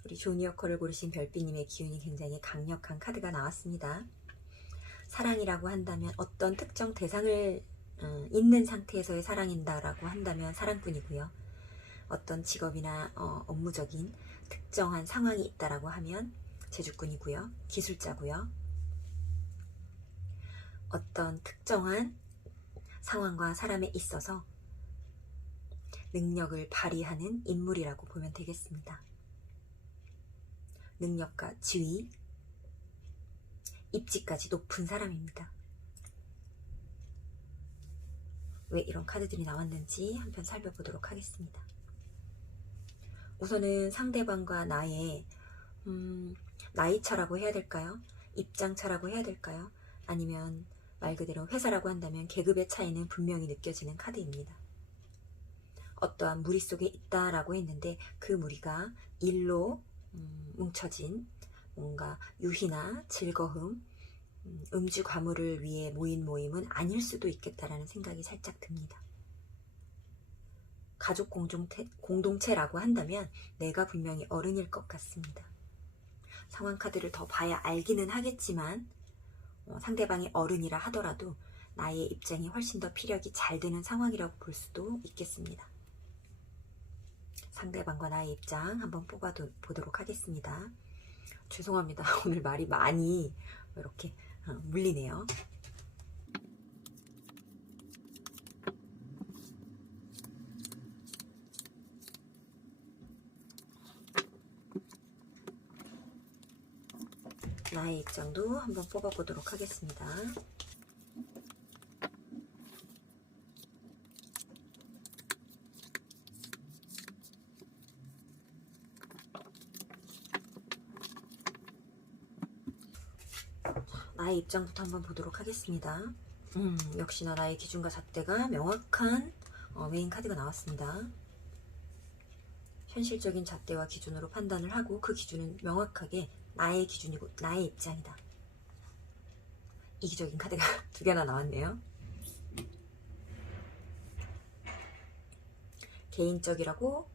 우리 조니어커를 고르신 별빛님의 기운이 굉장히 강력한 카드가 나왔습니다. 사랑이라고 한다면 어떤 특정 대상을 있는 상태에서의 사랑인다라고 한다면 사랑꾼이고요. 어떤 직업이나 업무적인 특정한 상황이 있다라고 하면 재주꾼이고요. 기술자고요. 어떤 특정한 상황과 사람에 있어서 능력을 발휘하는 인물이라고 보면 되겠습니다. 능력과 지위, 입지까지 높은 사람입니다. 왜 이런 카드들이 나왔는지 한편 살펴보도록 하겠습니다. 우선은 상대방과 나의 나이차라고 해야 될까요? 입장차라고 해야 될까요? 아니면 말 그대로 회사라고 한다면 계급의 차이는 분명히 느껴지는 카드입니다. 어떠한 무리 속에 있다라고 했는데 그 무리가 일로 뭉쳐진 뭔가 유희나 즐거움, 음주 과물을 위해 모인 모임은 아닐 수도 있겠다라는 생각이 살짝 듭니다. 가족 공동체라고 한다면 내가 분명히 어른일 것 같습니다. 상황 카드를 더 봐야 알기는 하겠지만 상대방이 어른이라 하더라도 나의 입장이 훨씬 더 피력이 잘 드는 상황이라고 볼 수도 있겠습니다. 상대방과 나의 입장 한번 뽑아보도록 하겠습니다. 죄송합니다. 오늘 말이 많이 이렇게 물리네요. 나의 입장도 한번 뽑아보도록 하겠습니다. 나의 입장부터 한번 보도록 하겠습니다. 역시나 나의 기준과 잣대가 명확한 메인 카드가 나왔습니다. 현실적인 잣대와 기준으로 판단을 하고 그 기준은 명확하게 나의 기준이고 나의 입장이다. 이기적인 카드가 두 개나 나왔네요. 개인적이라고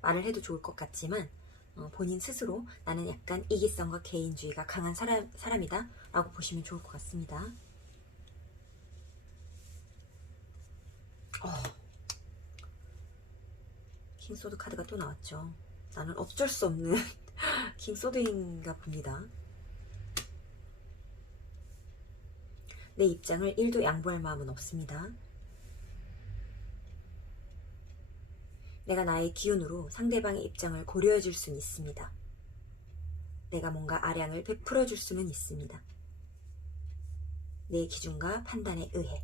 말을 해도 좋을 것 같지만 본인 스스로 나는 약간 이기성과 개인주의가 강한 사람이다 라고 보시면 좋을 것 같습니다. 킹소드 카드가 또 나왔죠. 나는 어쩔 수 없는 킹소드인가 봅니다. 내 입장을 1도 양보할 마음은 없습니다. 내가 나의 기운으로 상대방의 입장을 고려해 줄 수는 있습니다. 내가 뭔가 아량을 베풀어 줄 수는 있습니다. 내 기준과 판단에 의해.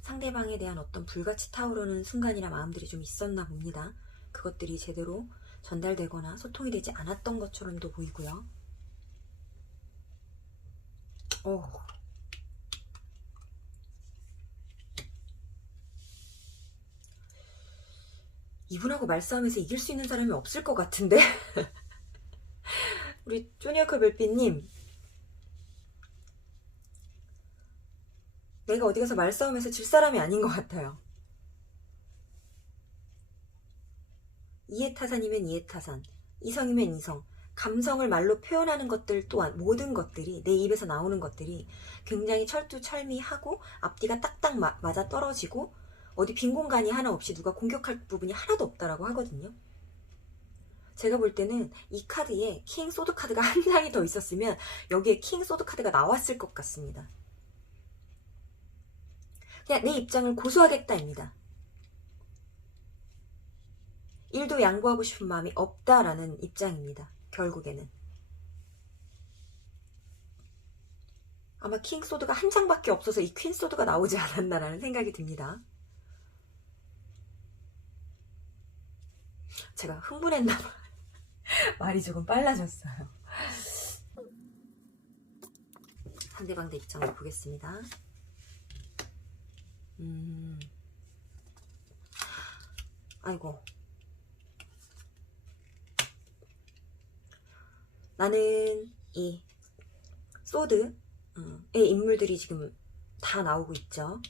상대방에 대한 어떤 불같이 타오르는 순간이나 마음들이 좀 있었나 봅니다. 그것들이 제대로 전달되거나 소통이 되지 않았던 것처럼도 보이고요. 이분하고 말싸움에서 이길 수 있는 사람이 없을 것 같은데? 우리 쪼니어크 별빛님, 내가 어디 가서 말싸움에서 질 사람이 아닌 것 같아요. 이해타산이면 이해타산, 이성이면 이성, 감성을 말로 표현하는 것들 또한 모든 것들이 내 입에서 나오는 것들이 굉장히 철두철미하고 앞뒤가 딱딱 맞아 떨어지고 어디 빈 공간이 하나 없이 누가 공격할 부분이 하나도 없다라고 하거든요. 제가 볼 때는 이 카드에 킹 소드 카드가 한 장이 더 있었으면 여기에 킹 소드 카드가 나왔을 것 같습니다. 그냥 내 입장을 고수하겠다입니다. 1도 양보하고 싶은 마음이 없다라는 입장입니다. 결국에는 아마 킹 소드가 한 장밖에 없어서 이 퀸 소드가 나오지 않았나라는 생각이 듭니다. 제가 흥분했나봐. 말이 조금 빨라졌어요. 상대방의 입장을 보겠습니다. 아이고, 나는 이 소드의 인물들이 지금 다 나오고 있죠.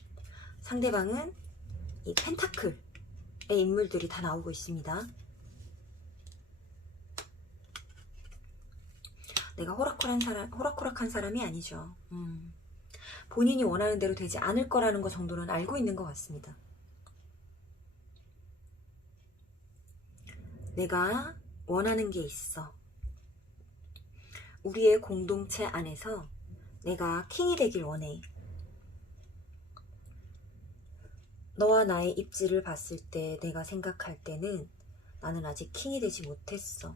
상대방은 이 펜타클의 인물들이 다 나오고 있습니다. 내가 호락호락한 사람이 아니죠. 본인이 원하는 대로 되지 않을 거라는 거 정도는 알고 있는 것 같습니다. 내가 원하는 게 있어. 우리의 공동체 안에서 내가 킹이 되길 원해. 너와 나의 입지를 봤을 때 내가 생각할 때는 나는 아직 킹이 되지 못했어.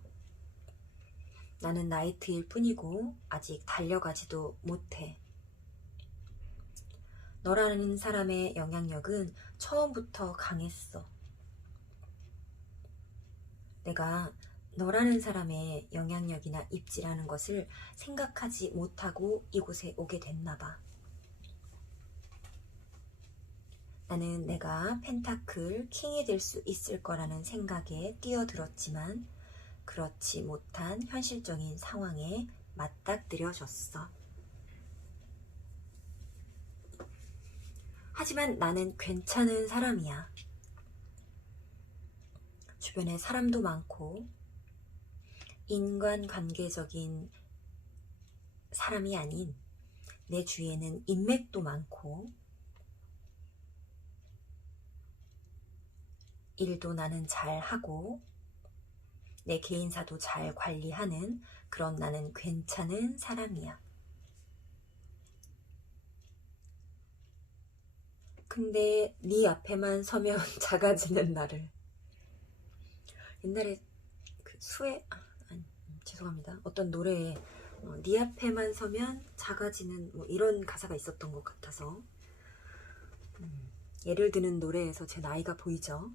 나는 나이트일 뿐이고 아직 달려가지도 못해. 너라는 사람의 영향력은 처음부터 강했어. 내가 너라는 사람의 영향력이나 입지라는 것을 생각하지 못하고 이곳에 오게 됐나 봐. 나는 내가 펜타클 킹이 될 수 있을 거라는 생각에 뛰어들었지만 그렇지 못한 현실적인 상황에 맞닥뜨려졌어. 하지만 나는 괜찮은 사람이야. 주변에 사람도 많고 인간관계적인 사람이 아닌 내 주위에는 인맥도 많고 일도 나는 잘하고 내 개인사도 잘 관리하는 그런 나는 괜찮은 사람이야. 근데 네 앞에만 서면 작아지는 나를. 옛날에 그 죄송합니다. 어떤 노래에 네 앞에만 서면 작아지는 뭐 이런 가사가 있었던 것 같아서 예를 드는 노래에서 제 나이가 보이죠?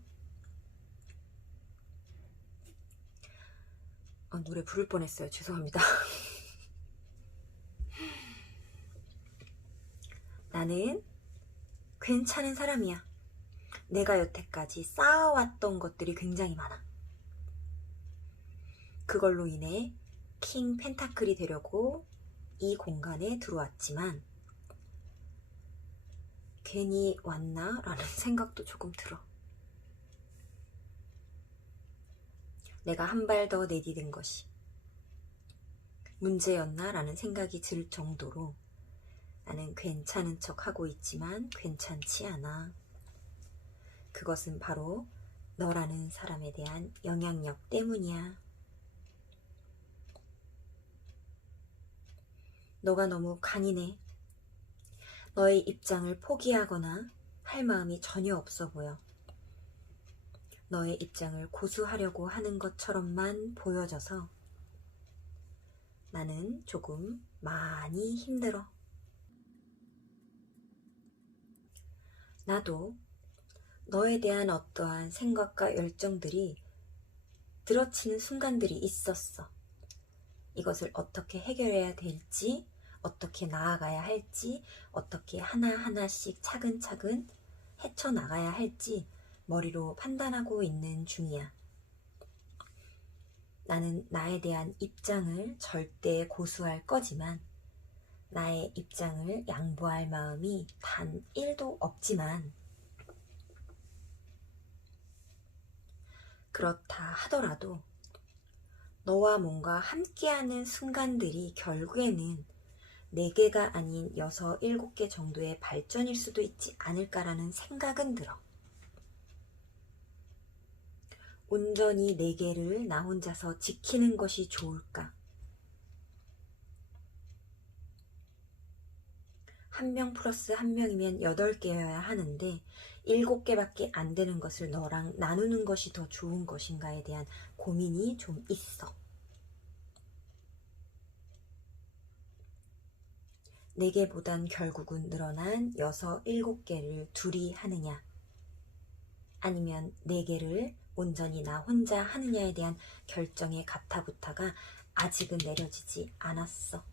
노래 부를 뻔했어요. 죄송합니다. 나는 괜찮은 사람이야. 내가 여태까지 쌓아왔던 것들이 굉장히 많아. 그걸로 인해 킹 펜타클이 되려고 이 공간에 들어왔지만 괜히 왔나? 라는 생각도 조금 들어. 내가 한 발 더 내디딘 것이 문제였나? 라는 생각이 들 정도로 나는 괜찮은 척 하고 있지만 괜찮지 않아. 그것은 바로 너라는 사람에 대한 영향력 때문이야. 너가 너무 강인해. 너의 입장을 포기하거나 할 마음이 전혀 없어 보여. 너의 입장을 고수하려고 하는 것처럼만 보여져서 나는 조금 많이 힘들어. 나도 너에 대한 어떠한 생각과 열정들이 들어치는 순간들이 있었어. 이것을 어떻게 해결해야 될지, 어떻게 나아가야 할지, 어떻게 하나하나씩 차근차근 헤쳐나가야 할지 머리로 판단하고 있는 중이야. 나는 나에 대한 입장을 절대 고수할 거지만 나의 입장을 양보할 마음이 단 1도 없지만 그렇다 하더라도 너와 뭔가 함께하는 순간들이 결국에는 4개가 아닌 6, 7개 정도의 발전일 수도 있지 않을까라는 생각은 들어. 온전히 4개를 나 혼자서 지키는 것이 좋을까? 1명 플러스 1명이면 8개여야 하는데 7개밖에 안 되는 것을 너랑 나누는 것이 더 좋은 것인가에 대한 고민이 좀 있어. 4개보단 결국은 늘어난 6, 7개를 둘이 하느냐 아니면 4개를 온전히 나 혼자 하느냐에 대한 결정의 가타부타가 아직은 내려지지 않았어.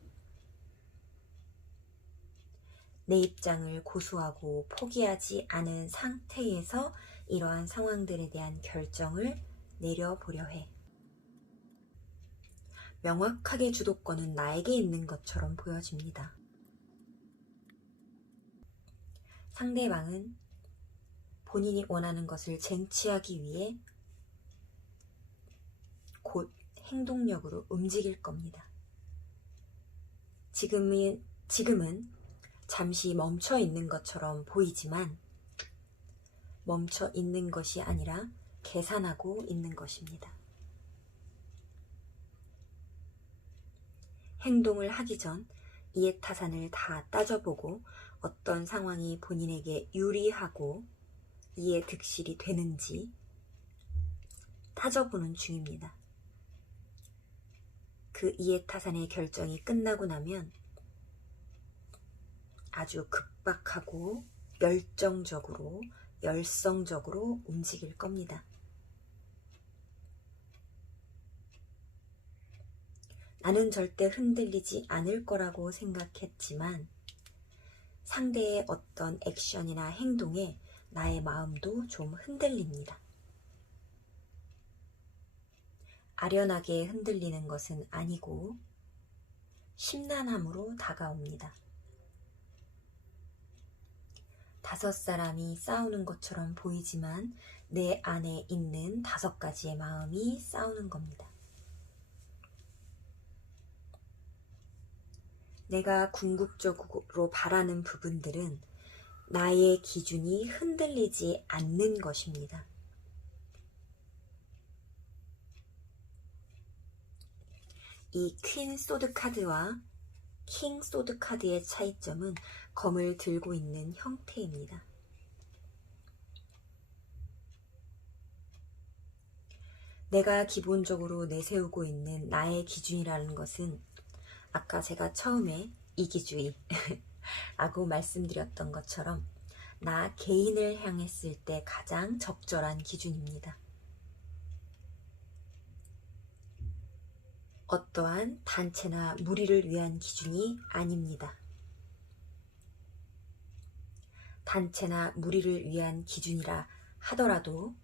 내 입장을 고수하고 포기하지 않은 상태에서 이러한 상황들에 대한 결정을 내려보려 해. 명확하게 주도권은 나에게 있는 것처럼 보여집니다. 상대방은 본인이 원하는 것을 쟁취하기 위해 곧 행동력으로 움직일 겁니다. 지금은 잠시 멈춰 있는 것처럼 보이지만 멈춰 있는 것이 아니라 계산하고 있는 것입니다. 행동을 하기 전 이해타산을 다 따져보고 어떤 상황이 본인에게 유리하고 이해득실이 되는지 따져보는 중입니다. 그 이해타산의 결정이 끝나고 나면 아주 급박하고 열정적으로, 열성적으로 움직일 겁니다. 나는 절대 흔들리지 않을 거라고 생각했지만 상대의 어떤 액션이나 행동에 나의 마음도 좀 흔들립니다. 아련하게 흔들리는 것은 아니고 심란함으로 다가옵니다. 5사람이 싸우는 것처럼 보이지만 내 안에 있는 5가지의 마음이 싸우는 겁니다. 내가 궁극적으로 바라는 부분들은 나의 기준이 흔들리지 않는 것입니다. 이 퀸 소드 카드와 킹 소드 카드의 차이점은 검을 들고 있는 형태입니다. 내가 기본적으로 내세우고 있는 나의 기준이라는 것은 아까 제가 처음에 이기주의 라고 말씀드렸던 것처럼 나 개인을 향했을 때 가장 적절한 기준입니다. 어떠한 단체나 무리를 위한 기준이 아닙니다. 단체나 무리를 위한 기준이라 하더라도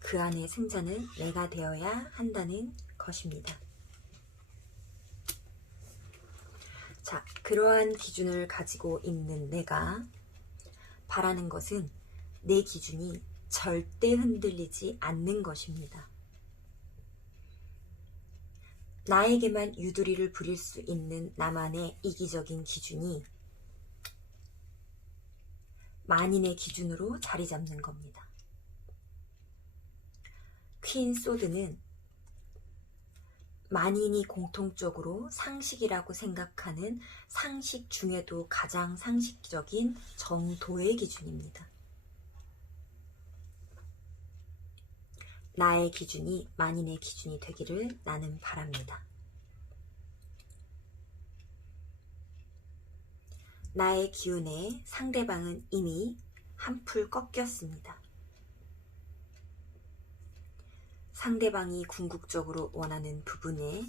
그 안의 승자는 내가 되어야 한다는 것입니다. 자, 그러한 기준을 가지고 있는 내가 바라는 것은 내 기준이 절대 흔들리지 않는 것입니다. 나에게만 유두리를 부릴 수 있는 나만의 이기적인 기준이 만인의 기준으로 자리 잡는 겁니다. 퀸 소드는 만인이 공통적으로 상식이라고 생각하는 상식 중에도 가장 상식적인 정도의 기준입니다. 나의 기준이 만인의 기준이 되기를 나는 바랍니다. 나의 기운에 상대방은 이미 한풀 꺾였습니다. 상대방이 궁극적으로 원하는 부분에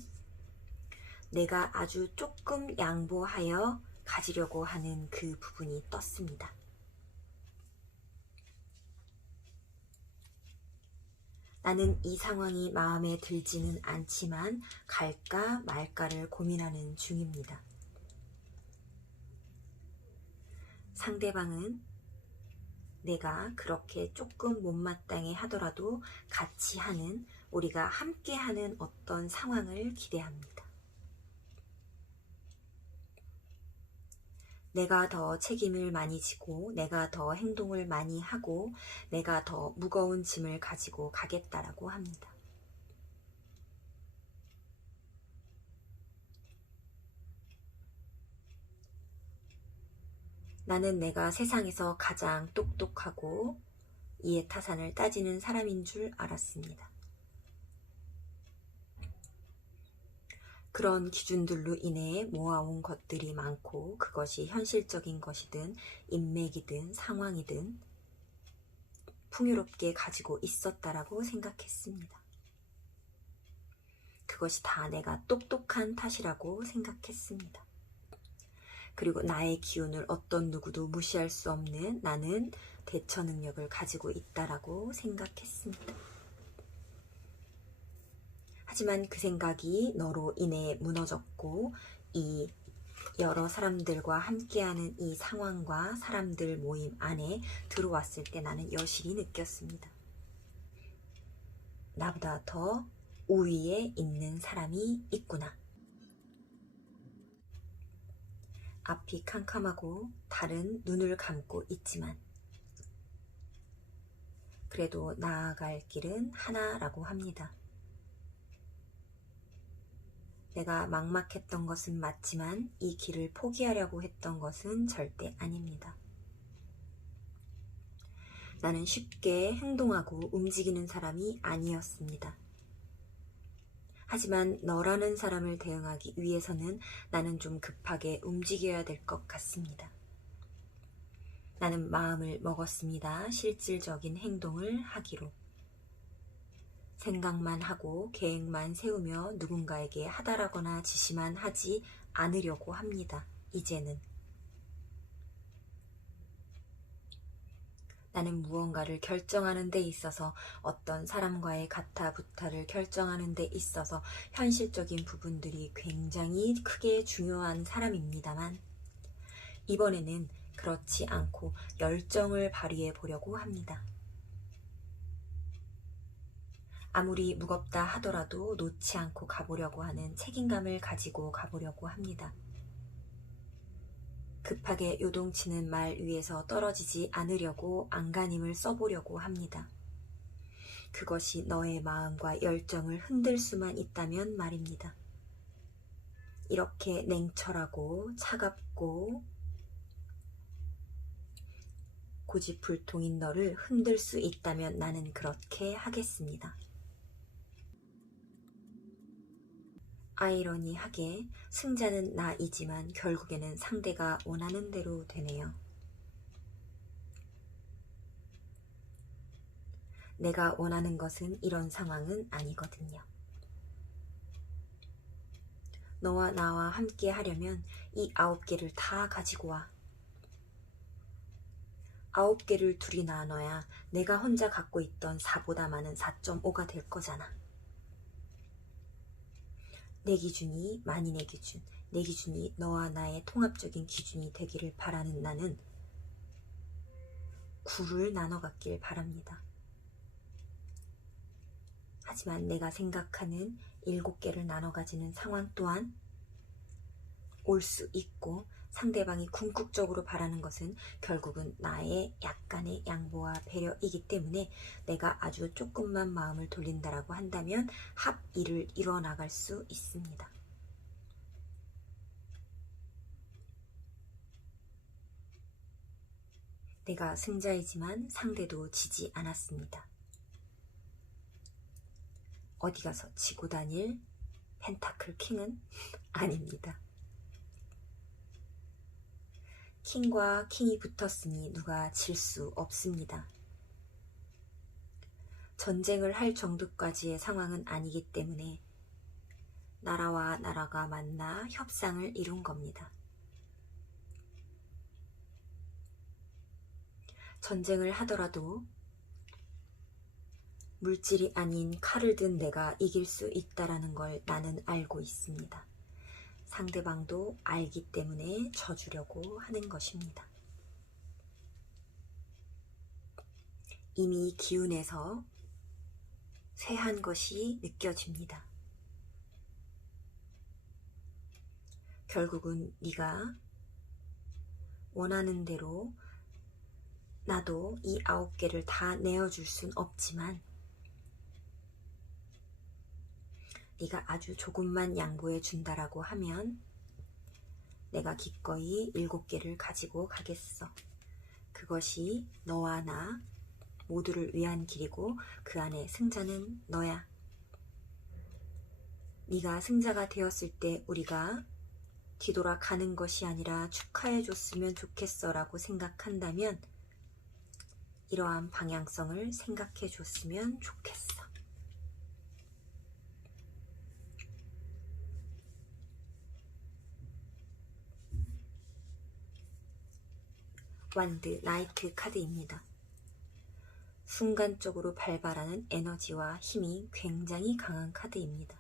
내가 아주 조금 양보하여 가지려고 하는 그 부분이 떴습니다. 나는 이 상황이 마음에 들지는 않지만 갈까 말까를 고민하는 중입니다. 상대방은 내가 그렇게 조금 못마땅해 하더라도 같이 하는, 우리가 함께 하는 어떤 상황을 기대합니다. 내가 더 책임을 많이 지고 내가 더 행동을 많이 하고 내가 더 무거운 짐을 가지고 가겠다라고 합니다. 나는 내가 세상에서 가장 똑똑하고 이해타산을 따지는 사람인 줄 알았습니다. 그런 기준들로 인해 모아온 것들이 많고 그것이 현실적인 것이든 인맥이든 상황이든 풍요롭게 가지고 있었다라고 생각했습니다. 그것이 다 내가 똑똑한 탓이라고 생각했습니다. 그리고 나의 기운을 어떤 누구도 무시할 수 없는 나는 대처 능력을 가지고 있다라고 생각했습니다. 하지만 그 생각이 너로 인해 무너졌고 이 여러 사람들과 함께하는 이 상황과 사람들 모임 안에 들어왔을 때 나는 여실히 느꼈습니다. 나보다 더 우위에 있는 사람이 있구나. 앞이 캄캄하고 달은 눈을 감고 있지만 그래도 나아갈 길은 하나라고 합니다. 내가 막막했던 것은 맞지만 이 길을 포기하려고 했던 것은 절대 아닙니다. 나는 쉽게 행동하고 움직이는 사람이 아니었습니다. 하지만 너라는 사람을 대응하기 위해서는 나는 좀 급하게 움직여야 될 것 같습니다. 나는 마음을 먹었습니다. 실질적인 행동을 하기로. 생각만 하고 계획만 세우며 누군가에게 하다라거나 지시만 하지 않으려고 합니다. 이제는. 나는 무언가를 결정하는 데 있어서, 어떤 사람과의 가타부타를 결정하는 데 있어서 현실적인 부분들이 굉장히 크게 중요한 사람입니다만, 이번에는 그렇지 않고 열정을 발휘해 보려고 합니다. 아무리 무겁다 하더라도 놓지 않고 가보려고 하는 책임감을 가지고 가보려고 합니다. 급하게 요동치는 말 위에서 떨어지지 않으려고 안간힘을 써보려고 합니다. 그것이 너의 마음과 열정을 흔들 수만 있다면 말입니다. 이렇게 냉철하고 차갑고 고집불통인 너를 흔들 수 있다면 나는 그렇게 하겠습니다. 아이러니하게 승자는 나이지만 결국에는 상대가 원하는 대로 되네요. 내가 원하는 것은 이런 상황은 아니거든요. 너와 나와 함께 하려면 이 9개를 다 가지고 와. 9개를 둘이 나눠야 내가 혼자 갖고 있던 4보다 많은 4.5가 될 거잖아. 내 기준이 만인의 기준, 내 기준이 너와 나의 통합적인 기준이 되기를 바라는 나는 9를 나눠 갖길 바랍니다. 하지만 내가 생각하는 7개를 나눠 가지는 상황 또한 올 수 있고, 상대방이 궁극적으로 바라는 것은 결국은 나의 약간의 양보와 배려이기 때문에 내가 아주 조금만 마음을 돌린다라고 한다면 합 2를 이뤄나갈 수 있습니다. 내가 승자이지만 상대도 지지 않았습니다. 어디 가서 지고 다닐 펜타클 킹은 아닙니다. 킹과 킹이 붙었으니 누가 질 수 없습니다. 전쟁을 할 정도까지의 상황은 아니기 때문에 나라와 나라가 만나 협상을 이룬 겁니다. 전쟁을 하더라도 물질이 아닌 칼을 든 내가 이길 수 있다라는 걸 나는 알고 있습니다. 상대방도 알기 때문에 져주려고 하는 것입니다. 이미 기운에서 쇠한 것이 느껴집니다. 결국은 네가 원하는 대로 나도 이 9개를 다 내어줄 순 없지만 네가 아주 조금만 양보해 준다라고 하면 내가 기꺼이 7개를 가지고 가겠어. 그것이 너와 나 모두를 위한 길이고 그 안에 승자는 너야. 네가 승자가 되었을 때 우리가 뒤돌아가는 것이 아니라 축하해 줬으면 좋겠어 라고 생각한다면 이러한 방향성을 생각해 줬으면 좋겠어. 완드 나이트 카드입니다. 순간적으로 발발하는 에너지와 힘이 굉장히 강한 카드입니다.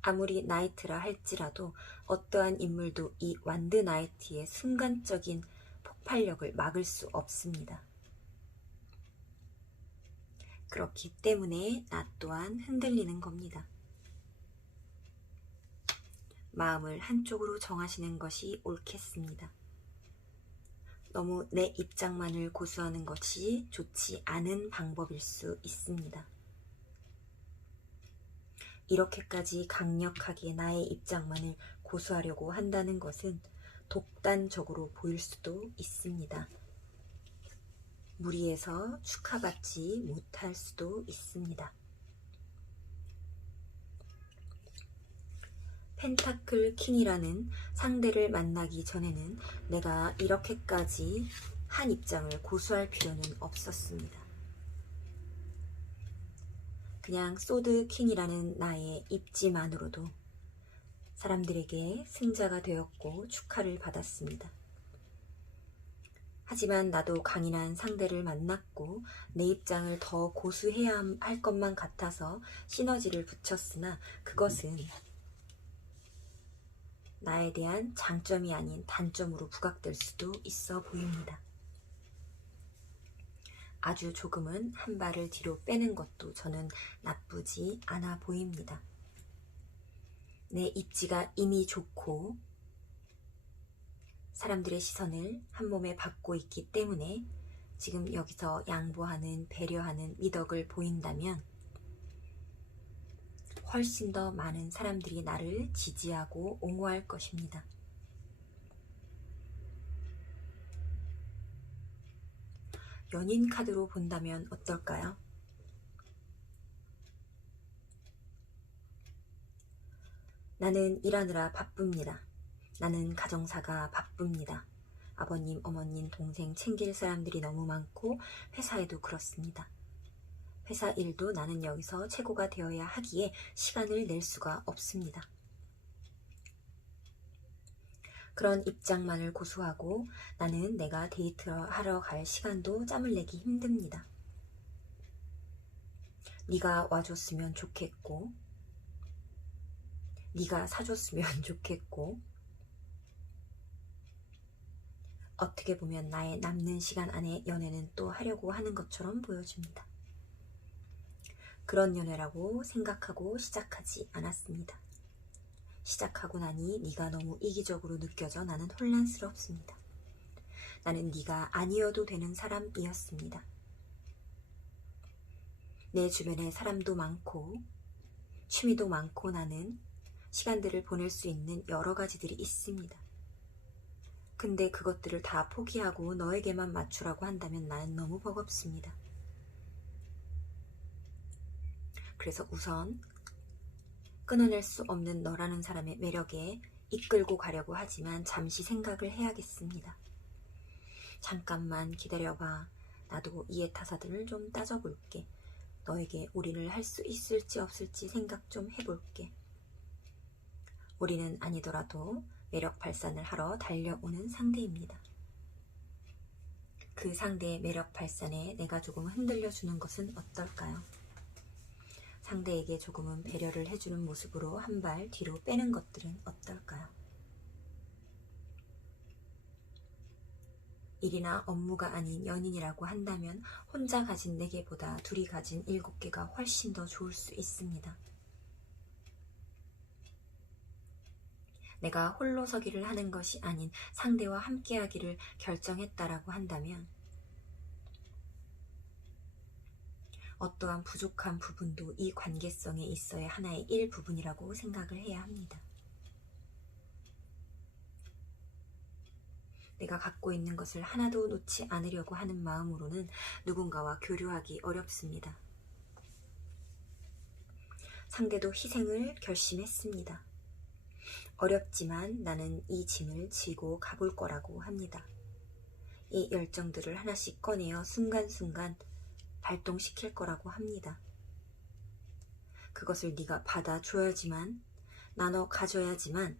아무리 나이트라 할지라도 어떠한 인물도 이 완드 나이트의 순간적인 폭발력을 막을 수 없습니다. 그렇기 때문에 나 또한 흔들리는 겁니다. 마음을 한쪽으로 정하시는 것이 옳겠습니다. 너무 내 입장만을 고수하는 것이 좋지 않은 방법일 수 있습니다. 이렇게까지 강력하게 나의 입장만을 고수하려고 한다는 것은 독단적으로 보일 수도 있습니다. 무리해서 축하받지 못할 수도 있습니다. 펜타클 퀸이라는 상대를 만나기 전에는 내가 이렇게까지 한 입장을 고수할 필요는 없었습니다. 그냥 소드 퀸이라는 나의 입지만으로도 사람들에게 승자가 되었고 축하를 받았습니다. 하지만 나도 강인한 상대를 만났고 내 입장을 더 고수해야 할 것만 같아서 시너지를 붙였으나 그것은 나에 대한 장점이 아닌 단점으로 부각될 수도 있어 보입니다. 아주 조금은 한 발을 뒤로 빼는 것도 저는 나쁘지 않아 보입니다. 내 입지가 이미 좋고 사람들의 시선을 한 몸에 받고 있기 때문에 지금 여기서 양보하는, 배려하는 미덕을 보인다면 훨씬 더 많은 사람들이 나를 지지하고 옹호할 것입니다. 연인 카드로 본다면 어떨까요? 나는 일하느라 바쁩니다. 나는 가정사가 바쁩니다. 아버님, 어머님, 동생 챙길 사람들이 너무 많고 회사에도 그렇습니다. 회사 일도 나는 여기서 최고가 되어야 하기에 시간을 낼 수가 없습니다. 그런 입장만을 고수하고 나는 내가 데이트하러 갈 시간도 짬을 내기 힘듭니다. 네가 와줬으면 좋겠고 네가 사줬으면 좋겠고 어떻게 보면 나의 남는 시간 안에 연애는 또 하려고 하는 것처럼 보여집니다. 그런 연애라고 생각하고 시작하지 않았습니다. 시작하고 나니 네가 너무 이기적으로 느껴져 나는 혼란스럽습니다. 나는 네가 아니어도 되는 사람이었습니다. 내 주변에 사람도 많고 취미도 많고 나는 시간들을 보낼 수 있는 여러 가지들이 있습니다. 근데 그것들을 다 포기하고 너에게만 맞추라고 한다면 나는 너무 버겁습니다. 그래서 우선 끊어낼 수 없는 너라는 사람의 매력에 이끌고 가려고 하지만 잠시 생각을 해야겠습니다. 잠깐만 기다려봐. 나도 이해타사들을 좀 따져볼게. 너에게 올인을 할 수 있을지 없을지 생각 좀 해볼게. 올인은 아니더라도 매력 발산을 하러 달려오는 상대입니다. 그 상대의 매력 발산에 내가 조금 흔들려주는 것은 어떨까요? 상대에게 조금은 배려를 해주는 모습으로 한 발 뒤로 빼는 것들은 어떨까요? 일이나 업무가 아닌 연인이라고 한다면 혼자 가진 4개보다 둘이 가진 7개가 훨씬 더 좋을 수 있습니다. 내가 홀로 서기를 하는 것이 아닌 상대와 함께하기를 결정했다라고 한다면 어떠한 부족한 부분도 이 관계성에 있어야 하나의 일부분이라고 생각을 해야 합니다. 내가 갖고 있는 것을 하나도 놓지 않으려고 하는 마음으로는 누군가와 교류하기 어렵습니다. 상대도 희생을 결심했습니다. 어렵지만 나는 이 짐을 지고 가볼 거라고 합니다. 이 열정들을 하나씩 꺼내어 순간순간 발동시킬 거라고 합니다. 그것을 네가 받아줘야지만, 나눠 가져야지만,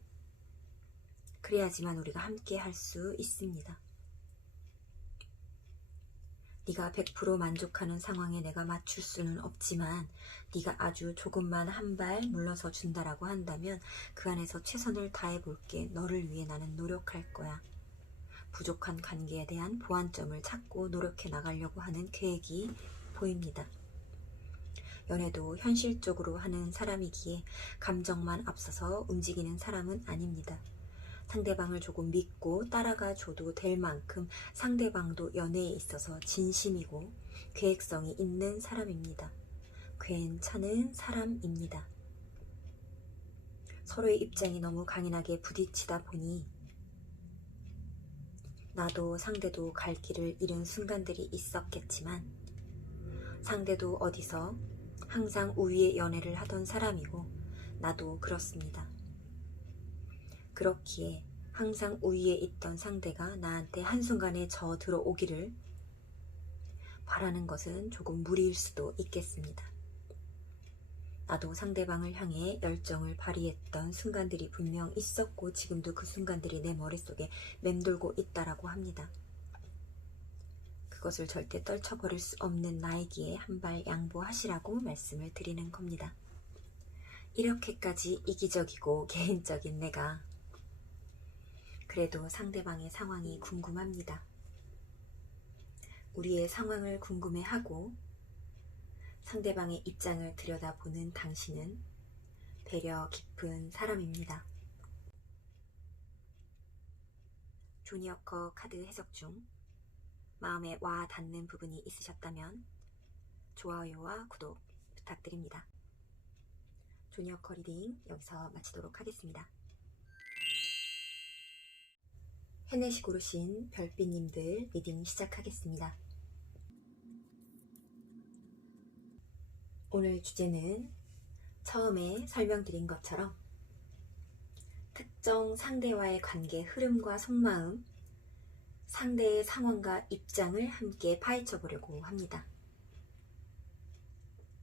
그래야지만 우리가 함께 할 수 있습니다. 네가 100% 만족하는 상황에 내가 맞출 수는 없지만 네가 아주 조금만 한 발 물러서 준다라고 한다면 그 안에서 최선을 다해볼게. 너를 위해 나는 노력할 거야. 부족한 관계에 대한 보완점을 찾고 노력해 나가려고 하는 계획이 보입니다. 연애도 현실적으로 하는 사람이기에 감정만 앞서서 움직이는 사람은 아닙니다. 상대방을 조금 믿고 따라가 줘도 될 만큼 상대방도 연애에 있어서 진심이고 계획성이 있는 사람입니다. 괜찮은 사람입니다. 서로의 입장이 너무 강인하게 부딪히다 보니 나도 상대도 갈 길을 잃은 순간들이 있었겠지만 상대도 어디서 항상 우위의 연애를 하던 사람이고 나도 그렇습니다. 그렇기에 항상 우위에 있던 상대가 나한테 한순간에 저 들어오기를 바라는 것은 조금 무리일 수도 있겠습니다. 나도 상대방을 향해 열정을 발휘했던 순간들이 분명 있었고 지금도 그 순간들이 내 머릿속에 맴돌고 있다라고 합니다. 그것을 절대 떨쳐버릴 수 없는 나이기에 한 발 양보하시라고 말씀을 드리는 겁니다. 이렇게까지 이기적이고 개인적인 내가 그래도 상대방의 상황이 궁금합니다. 우리의 상황을 궁금해하고 상대방의 입장을 들여다보는 당신은 배려 깊은 사람입니다. 조니 워커 카드 해석 중 마음에 와 닿는 부분이 있으셨다면 좋아요와 구독 부탁드립니다. 조니 워커 리딩 여기서 마치도록 하겠습니다. 해내시 고르신 별빛님들 리딩 시작하겠습니다. 오늘 주제는 처음에 설명드린 것처럼 특정 상대와의 관계 흐름과 속마음, 상대의 상황과 입장을 함께 파헤쳐 보려고 합니다.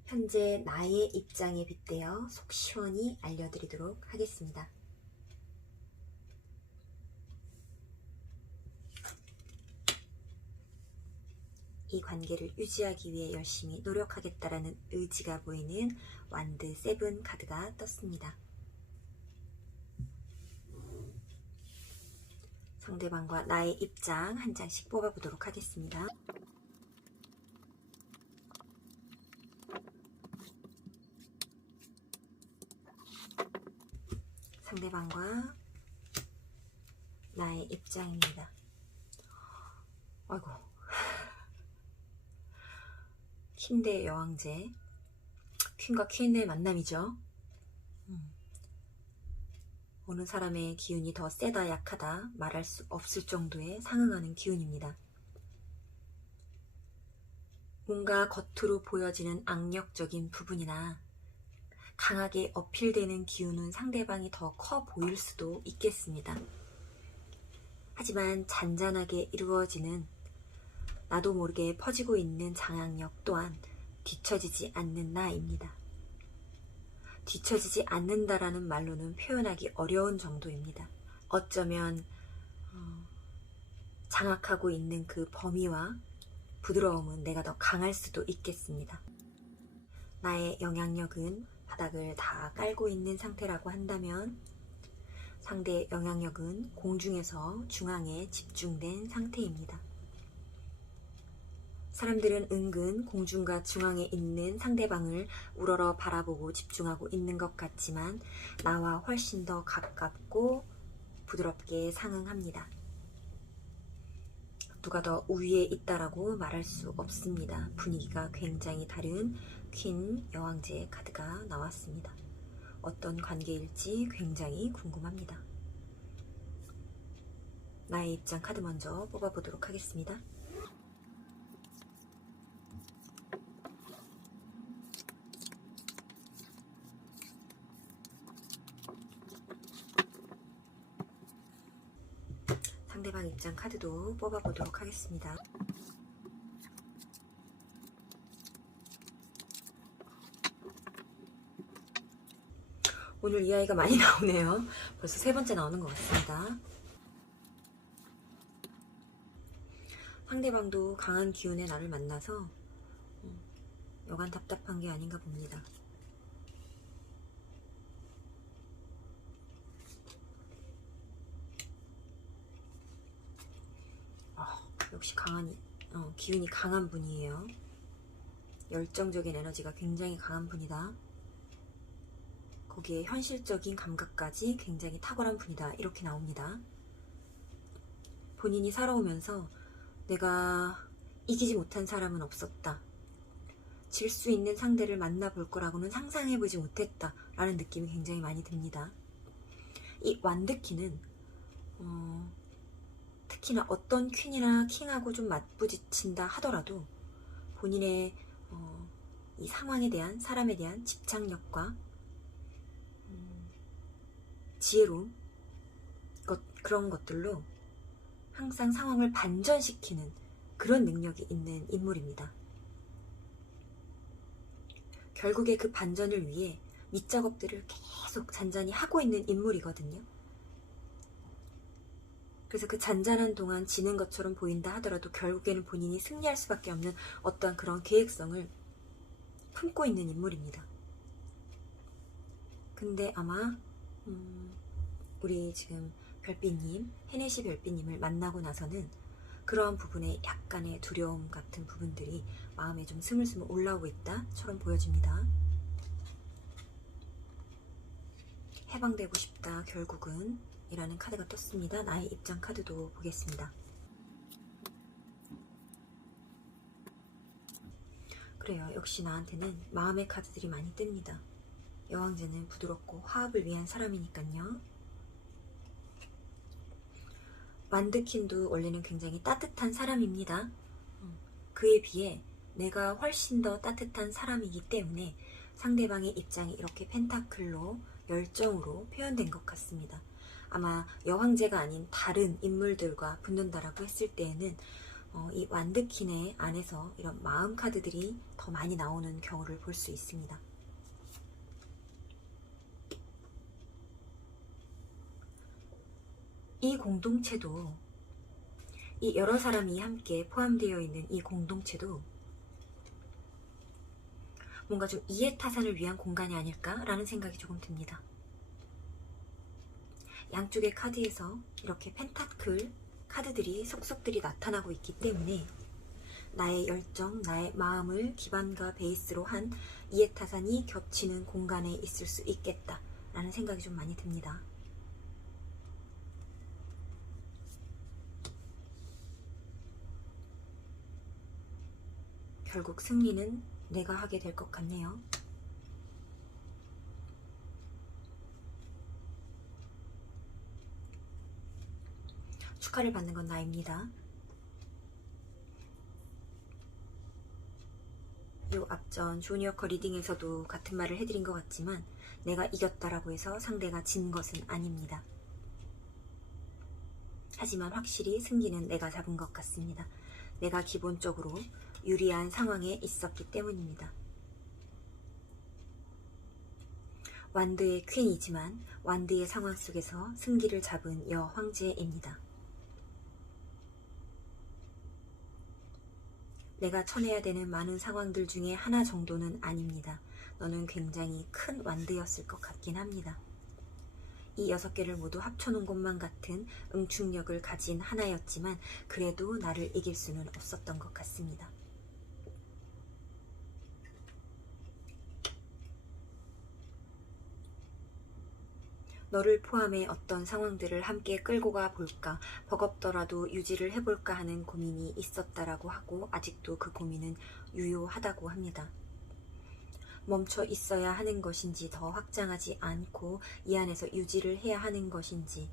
현재 나의 입장에 빗대어 속 시원히 알려드리도록 하겠습니다. 이 관계를 유지하기 위해 열심히 노력하겠다라는 의지가 보이는 완드 7 카드가 떴습니다. 상대방과 나의 입장 한 장씩 뽑아보도록 하겠습니다. 상대방과 나의 입장입니다. 아이고, 퀸 대 여왕제, 퀸과 퀸의 만남이죠. 어느 사람의 기운이 더 세다 약하다 말할 수 없을 정도의 상응하는 기운입니다. 뭔가 겉으로 보여지는 악력적인 부분이나 강하게 어필되는 기운은 상대방이 더 커 보일 수도 있겠습니다. 하지만 잔잔하게 이루어지는 나도 모르게 퍼지고 있는 장악력 또한 뒤처지지 않는 나입니다. 뒤처지지 않는다라는 말로는 표현하기 어려운 정도입니다. 어쩌면 장악하고 있는 그 범위와 부드러움은 내가 더 강할 수도 있겠습니다. 나의 영향력은 바닥을 다 깔고 있는 상태라고 한다면 상대의 영향력은 공중에서 중앙에 집중된 상태입니다. 사람들은 은근 공중과 중앙에 있는 상대방을 우러러 바라보고 집중하고 있는 것 같지만 나와 훨씬 더 가깝고 부드럽게 상응합니다. 누가 더 우위에 있다라고 말할 수 없습니다. 분위기가 굉장히 다른 퀸 여왕제 카드가 나왔습니다. 어떤 관계일지 굉장히 궁금합니다. 나의 입장 카드 먼저 뽑아보도록 하겠습니다. 상대방 입장 카드도 뽑아보도록 하겠습니다. 오늘 이 아이가 많이 나오네요. 벌써 세 번째 나오는 것 같습니다. 상대방도 강한 기운의 나를 만나서 여간 답답한 게 아닌가 봅니다. 역시 강한 기운이 강한 분이에요. 열정적인 에너지가 굉장히 강한 분이다. 거기에 현실적인 감각까지 굉장히 탁월한 분이다. 이렇게 나옵니다. 본인이 살아오면서 내가 이기지 못한 사람은 없었다. 질 수 있는 상대를 만나볼 거라고는 상상해보지 못했다. 라는 느낌이 굉장히 많이 듭니다. 이 완드키는 특히나 어떤 퀸이나 킹하고 좀 맞부딪힌다 하더라도 본인의 이 상황에 대한, 사람에 대한 집착력과 지혜로움, 그런 것들로 항상 상황을 반전시키는 그런 능력이 있는 인물입니다. 결국에 그 반전을 위해 밑작업들을 계속 잔잔히 하고 있는 인물이거든요. 그래서 그 잔잔한 동안 지는 것처럼 보인다 하더라도 결국에는 본인이 승리할 수밖에 없는 어떠한 그런 계획성을 품고 있는 인물입니다. 근데 아마 우리 지금 별빛님, 헤네시 별빛님을 만나고 나서는 그러한 부분에 약간의 두려움 같은 부분들이 마음에 좀 스물스물 올라오고 있다처럼 보여집니다. 해방되고 싶다 결국은 이라는 카드가 떴습니다. 나의 입장 카드도 보겠습니다. 그래요. 역시 나한테는 마음의 카드들이 많이 뜹니다. 여왕제는 부드럽고 화합을 위한 사람이니까요. 완드킨도 원래는 굉장히 따뜻한 사람입니다. 그에 비해 내가 훨씬 더 따뜻한 사람이기 때문에 상대방의 입장이 이렇게 펜타클로 열정으로 표현된 것 같습니다. 아마 여왕제가 아닌 다른 인물들과 붙는다라고 했을 때에는 이 완드킨의 안에서 이런 마음 카드들이 더 많이 나오는 경우를 볼 수 있습니다. 이 공동체도, 이 여러 사람이 함께 포함되어 있는 이 공동체도 뭔가 좀 이해타산을 위한 공간이 아닐까라는 생각이 조금 듭니다. 양쪽의 카드에서 이렇게 펜타클 카드들이 속속들이 나타나고 있기 때문에 나의 열정, 나의 마음을 기반과 베이스로 한 이해타산이 겹치는 공간에 있을 수 있겠다라는 생각이 좀 많이 듭니다. 결국 승리는 내가 하게 될 것 같네요. 축하를 받는 건 나입니다. 이 앞전 조니어커 리딩에서도 같은 말을 해드린 것 같지만 내가 이겼다라고 해서 상대가 진 것은 아닙니다. 하지만 확실히 승기는 내가 잡은 것 같습니다. 내가 기본적으로 유리한 상황에 있었기 때문입니다. 완드의 퀸이지만 완드의 상황 속에서 승기를 잡은 여황제입니다. 내가 쳐내야 되는 많은 상황들 중에 하나 정도는 아닙니다. 너는 굉장히 큰 완드였을 것 같긴 합니다. 이 6개를 모두 합쳐놓은 것만 같은 응축력을 가진 하나였지만 그래도 나를 이길 수는 없었던 것 같습니다. 너를 포함해 어떤 상황들을 함께 끌고 가 볼까, 버겁더라도 유지를 해볼까 하는 고민이 있었다라고 하고 아직도 그 고민은 유효하다고 합니다. 멈춰 있어야 하는 것인지 더 확장하지 않고 이 안에서 유지를 해야 하는 것인지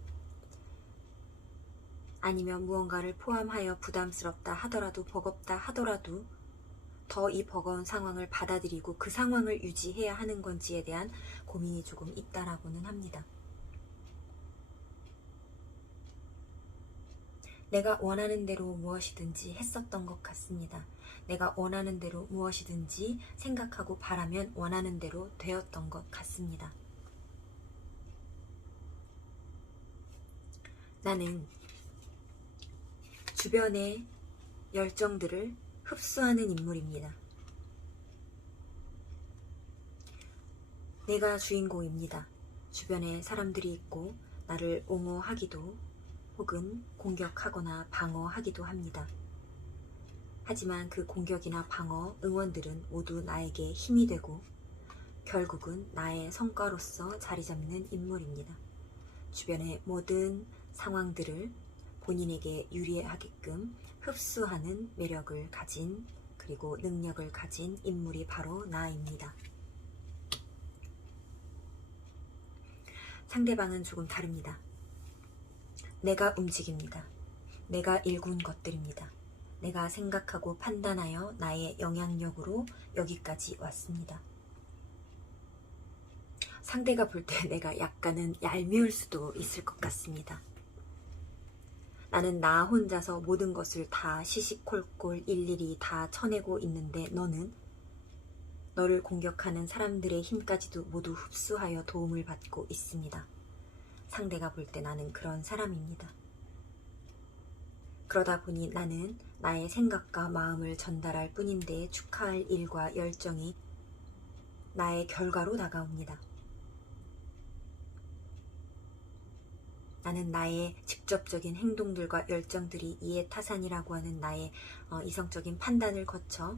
아니면 무언가를 포함하여 부담스럽다 하더라도 버겁다 하더라도 더 이 버거운 상황을 받아들이고 그 상황을 유지해야 하는 건지에 대한 고민이 조금 있다라고는 합니다. 내가 원하는 대로 무엇이든지 했었던 것 같습니다. 내가 원하는 대로 무엇이든지 생각하고 바라면 원하는 대로 되었던 것 같습니다. 나는 주변의 열정들을 흡수하는 인물입니다. 내가 주인공입니다. 주변에 사람들이 있고 나를 옹호하기도 혹은 공격하거나 방어하기도 합니다. 하지만 그 공격이나 방어, 응원들은 모두 나에게 힘이 되고 결국은 나의 성과로서 자리 잡는 인물입니다. 주변의 모든 상황들을 본인에게 유리하게끔 흡수하는 매력을 가진 그리고 능력을 가진 인물이 바로 나입니다. 상대방은 조금 다릅니다. 내가 움직입니다. 내가 일군 것들입니다. 내가 생각하고 판단하여 나의 영향력으로 여기까지 왔습니다. 상대가 볼 때 내가 약간은 얄미울 수도 있을 것 같습니다. 나는 나 혼자서 모든 것을 다 시시콜콜 일일이 다 쳐내고 있는데 너는 너를 공격하는 사람들의 힘까지도 모두 흡수하여 도움을 받고 있습니다. 상대가 볼 때 나는 그런 사람입니다. 그러다 보니 나는 나의 생각과 마음을 전달할 뿐인데 축하할 일과 열정이 나의 결과로 다가옵니다. 나는 나의 직접적인 행동들과 열정들이 이해타산이라고 하는 나의 이성적인 판단을 거쳐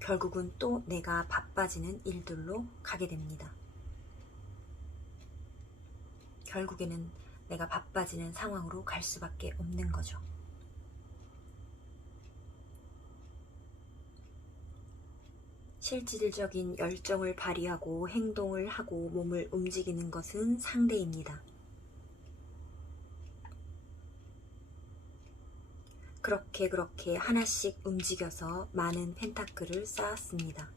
결국은 또 내가 바빠지는 일들로 가게 됩니다. 결국에는 내가 바빠지는 상황으로 갈 수밖에 없는 거죠. 실질적인 열정을 발휘하고 행동을 하고 몸을 움직이는 것은 상대입니다. 그렇게 하나씩 움직여서 많은 펜타클을 쌓았습니다.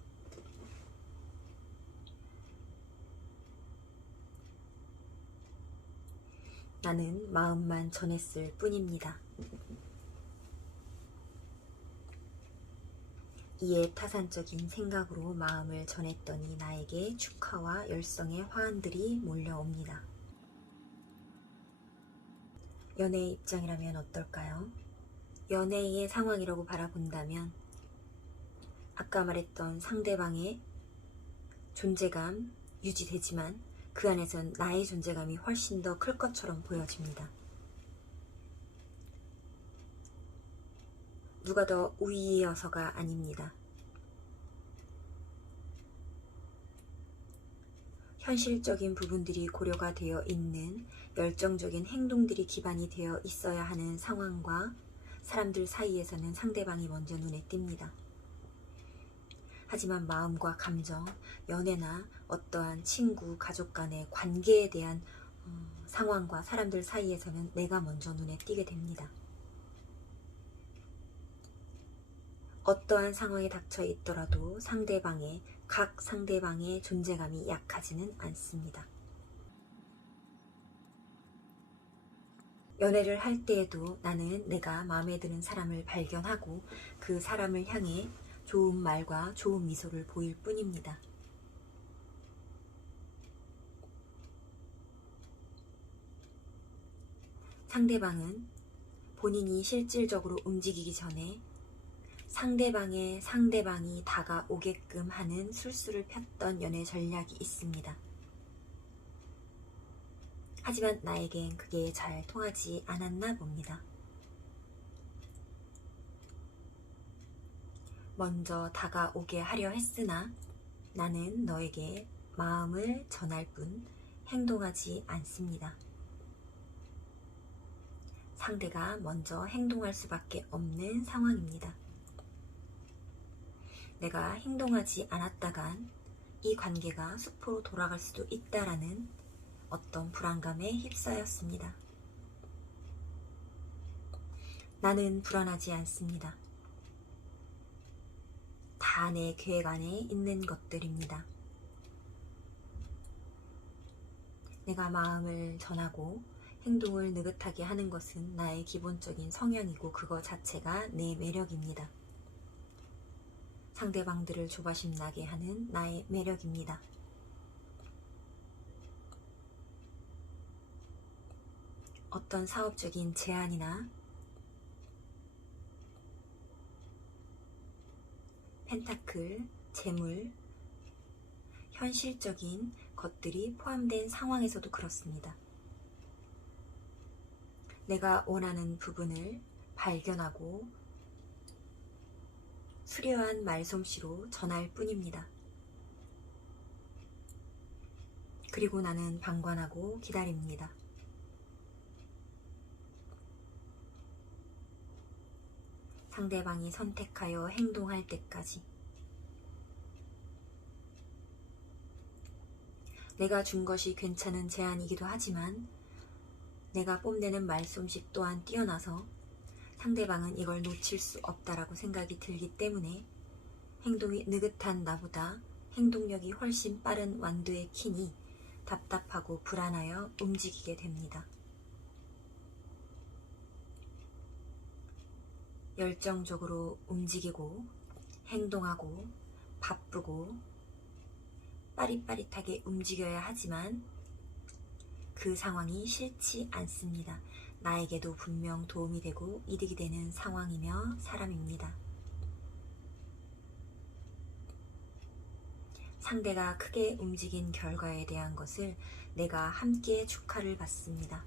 나는 마음만 전했을 뿐입니다. 이해타산적인 생각으로 마음을 전했더니 나에게 축하와 열성의 화환들이 몰려옵니다. 연애의 입장이라면 어떨까요? 연애의 상황이라고 바라본다면 아까 말했던 상대방의 존재감 유지되지만 그 안에선 나의 존재감이 훨씬 더 클 것처럼 보여집니다. 누가 더 우위여서가 아닙니다. 현실적인 부분들이 고려가 되어 있는 열정적인 행동들이 기반이 되어 있어야 하는 상황과 사람들 사이에서는 상대방이 먼저 눈에 띕니다. 하지만 마음과 감정, 연애나 어떠한 친구, 가족 간의 관계에 대한 상황과 사람들 사이에서는 내가 먼저 눈에 띄게 됩니다. 어떠한 상황에 닥쳐 있더라도 각 상대방의 존재감이 약하지는 않습니다. 연애를 할 때에도 나는 내가 마음에 드는 사람을 발견하고 그 사람을 향해 좋은 말과 좋은 미소를 보일 뿐입니다. 상대방은 본인이 실질적으로 움직이기 전에 상대방이 다가오게끔 하는 술수를 폈던 연애 전략이 있습니다. 하지만 나에겐 그게 잘 통하지 않았나 봅니다. 먼저 다가오게 하려 했으나 나는 너에게 마음을 전할 뿐 행동하지 않습니다. 상대가 먼저 행동할 수밖에 없는 상황입니다. 내가 행동하지 않았다간 이 관계가 숲으로 돌아갈 수도 있다라는 어떤 불안감에 휩싸였습니다. 나는 불안하지 않습니다. 다 내 계획 안에 있는 것들입니다. 내가 마음을 전하고 행동을 느긋하게 하는 것은 나의 기본적인 성향이고 그거 자체가 내 매력입니다. 상대방들을 조바심 나게 하는 나의 매력입니다. 어떤 사업적인 제안이나 펜타클, 재물, 현실적인 것들이 포함된 상황에서도 그렇습니다. 내가 원하는 부분을 발견하고 수려한 말솜씨로 전할 뿐입니다. 그리고 나는 방관하고 기다립니다. 상대방이 선택하여 행동할 때까지. 내가 준 것이 괜찮은 제안이기도 하지만 내가 뽐내는 말솜씨 또한 뛰어나서 상대방은 이걸 놓칠 수 없다라고 생각이 들기 때문에 행동이 느긋한 나보다 행동력이 훨씬 빠른 완두의 킨이 답답하고 불안하여 움직이게 됩니다. 열정적으로 움직이고 행동하고 바쁘고 빠릿빠릿하게 움직여야 하지만 그 상황이 싫지 않습니다. 나에게도 분명 도움이 되고 이득이 되는 상황이며 사람입니다. 상대가 크게 움직인 결과에 대한 것을 내가 함께 축하를 받습니다.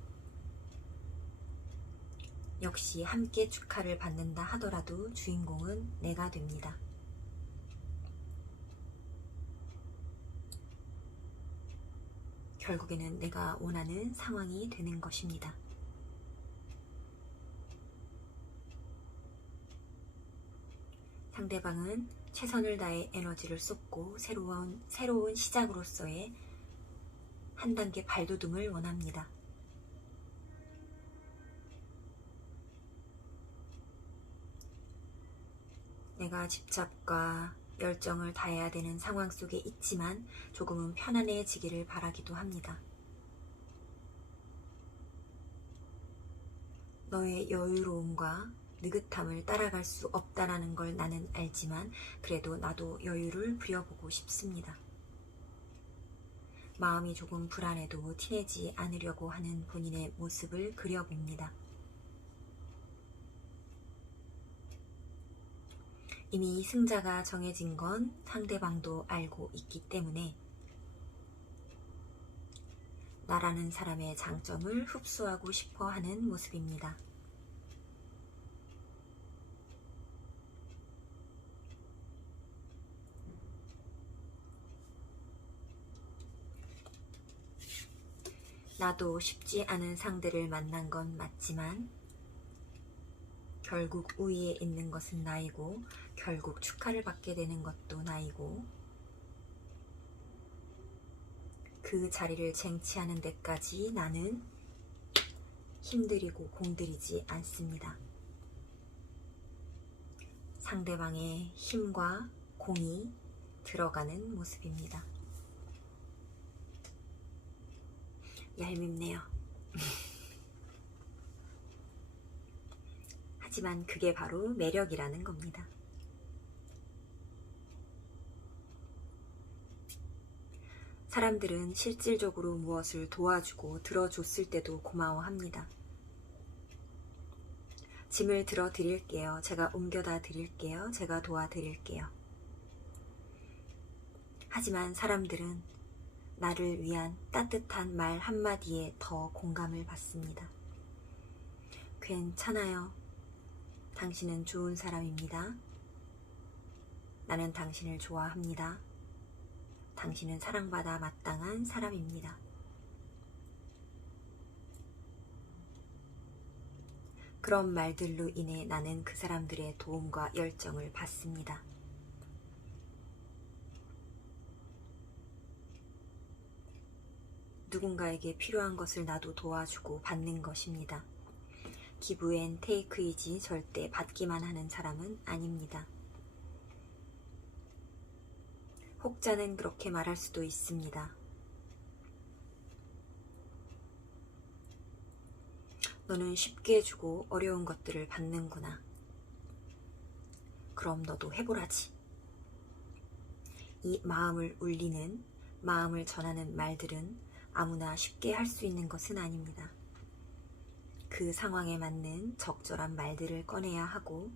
역시 함께 축하를 받는다 하더라도 주인공은 내가 됩니다. 결국에는 내가 원하는 상황이 되는 것입니다. 상대방은 최선을 다해 에너지를 쏟고 새로운 시작으로서의 한 단계 발돋움을 원합니다. 내가 집착과 열정을 다해야 되는 상황 속에 있지만 조금은 편안해지기를 바라기도 합니다. 너의 여유로움과 느긋함을 따라갈 수 없다라는 걸 나는 알지만 그래도 나도 여유를 부려보고 싶습니다. 마음이 조금 불안해도 티내지 않으려고 하는 본인의 모습을 그려봅니다. 이미 승자가 정해진 건 상대방도 알고 있기 때문에 나라는 사람의 장점을 흡수하고 싶어 하는 모습입니다. 나도 쉽지 않은 상대를 만난 건 맞지만 결국 우위에 있는 것은 나이고 결국 축하를 받게 되는 것도 나이고 그 자리를 쟁취하는 데까지 나는 힘들이고 공들이지 않습니다. 상대방의 힘과 공이 들어가는 모습입니다. 얄밉네요. 하지만 그게 바로 매력이라는 겁니다. 사람들은 실질적으로 무엇을 도와주고 들어줬을 때도 고마워합니다. 짐을 들어 드릴게요. 제가 옮겨다 드릴게요. 제가 도와드릴게요. 하지만 사람들은 나를 위한 따뜻한 말 한마디에 더 공감을 받습니다. 괜찮아요. 당신은 좋은 사람입니다. 나는 당신을 좋아합니다. 당신은 사랑받아 마땅한 사람입니다. 그런 말들로 인해 나는 그 사람들의 도움과 열정을 받습니다. 누군가에게 필요한 것을 나도 도와주고 받는 것입니다. give and take이지 절대 받기만 하는 사람은 아닙니다. 혹자는 그렇게 말할 수도 있습니다. 너는 쉽게 주고 어려운 것들을 받는구나. 그럼 너도 해보라지. 이 마음을 울리는, 마음을 전하는 말들은 아무나 쉽게 할 수 있는 것은 아닙니다. 그 상황에 맞는 적절한 말들을 꺼내야 하고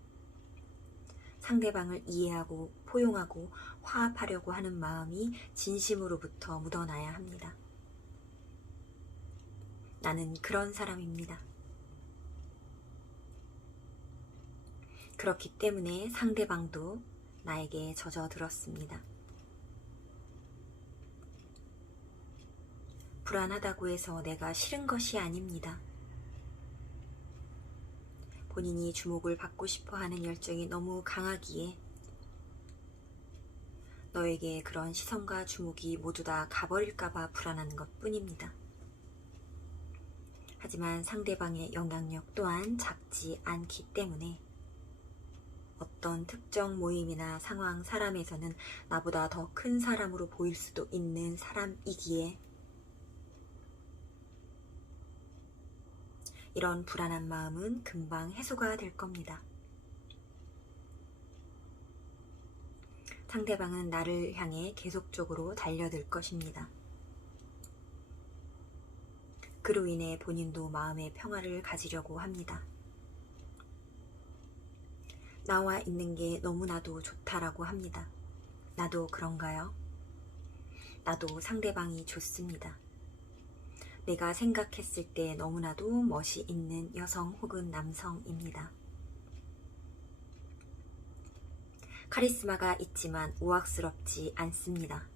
상대방을 이해하고 포용하고 화합하려고 하는 마음이 진심으로부터 묻어나야 합니다. 나는 그런 사람입니다. 그렇기 때문에 상대방도 나에게 젖어들었습니다. 불안하다고 해서 내가 싫은 것이 아닙니다. 본인이 주목을 받고 싶어 하는 열정이 너무 강하기에 너에게 그런 시선과 주목이 모두 다 가버릴까봐 불안한 것 뿐입니다. 하지만 상대방의 영향력 또한 작지 않기 때문에 어떤 특정 모임이나 상황, 사람에서는 나보다 더 큰 사람으로 보일 수도 있는 사람이기에 이런 불안한 마음은 금방 해소가 될 겁니다. 상대방은 나를 향해 계속적으로 달려들 것입니다. 그로 인해 본인도 마음의 평화를 가지려고 합니다. 나와 있는 게 너무나도 좋다라고 합니다. 나도 그런가요? 나도 상대방이 좋습니다. 내가 생각했을 때 너무나도 멋이 있는 여성 혹은 남성입니다. 카리스마가 있지만 우악스럽지 않습니다.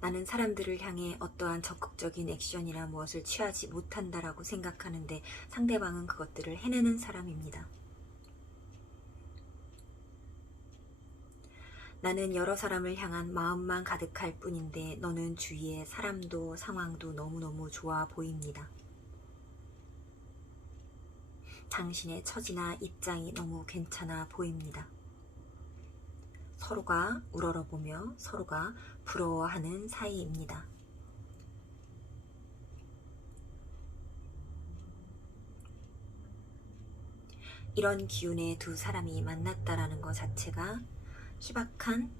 나는 사람들을 향해 어떠한 적극적인 액션이나 무엇을 취하지 못한다라고 생각하는데 상대방은 그것들을 해내는 사람입니다. 나는 여러 사람을 향한 마음만 가득할 뿐인데 너는 주위의 사람도 상황도 너무너무 좋아 보입니다. 당신의 처지나 입장이 너무 괜찮아 보입니다. 서로가 우러러보며 서로가 부러워하는 사이입니다. 이런 기운의 두 사람이 만났다라는 것 자체가 희박한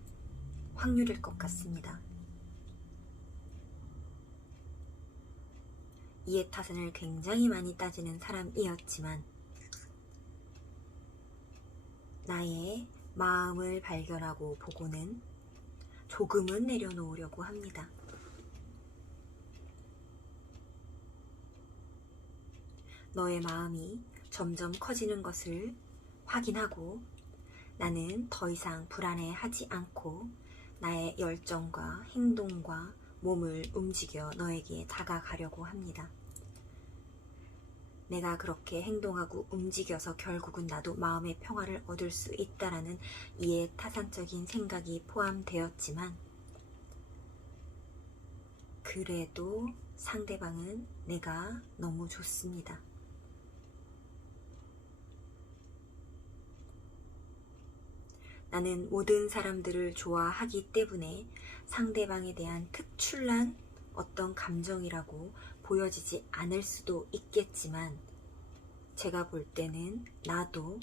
확률일 것 같습니다. 이해타산을 굉장히 많이 따지는 사람이었지만 나의 마음을 발견하고 보고는 조금은 내려놓으려고 합니다. 너의 마음이 점점 커지는 것을 확인하고 나는 더 이상 불안해하지 않고 나의 열정과 행동과 몸을 움직여 너에게 다가가려고 합니다. 내가 그렇게 행동하고 움직여서 결국은 나도 마음의 평화를 얻을 수 있다라는 이해타산적인 생각이 포함되었지만 그래도 상대방은 내가 너무 좋습니다. 나는 모든 사람들을 좋아하기 때문에 상대방에 대한 특출난 어떤 감정이라고 보여지지 않을 수도 있겠지만 제가 볼 때는 나도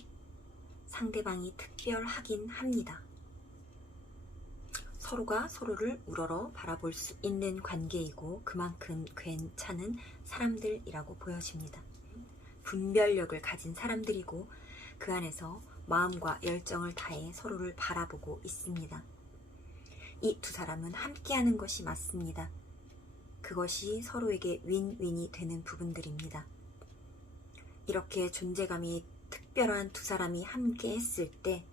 상대방이 특별하긴 합니다. 서로가 서로를 우러러 바라볼 수 있는 관계이고 그만큼 괜찮은 사람들이라고 보여집니다. 분별력을 가진 사람들이고 그 안에서 마음과 열정을 다해 서로를 바라보고 있습니다. 이 두 사람은 함께하는 것이 맞습니다. 그것이 서로에게 윈윈이 되는 부분들입니다. 이렇게 존재감이 특별한 두 사람이 함께 했을 때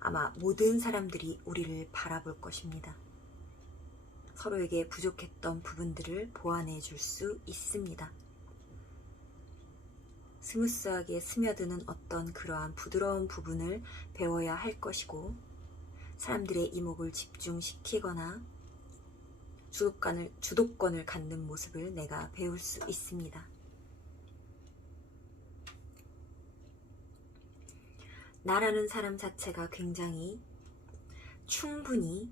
아마 모든 사람들이 우리를 바라볼 것입니다. 서로에게 부족했던 부분들을 보완해 줄 수 있습니다. 스무스하게 스며드는 어떤 그러한 부드러운 부분을 배워야 할 것이고 사람들의 이목을 집중시키거나 주도권을 갖는 모습을 내가 배울 수 있습니다. 나라는 사람 자체가 굉장히 충분히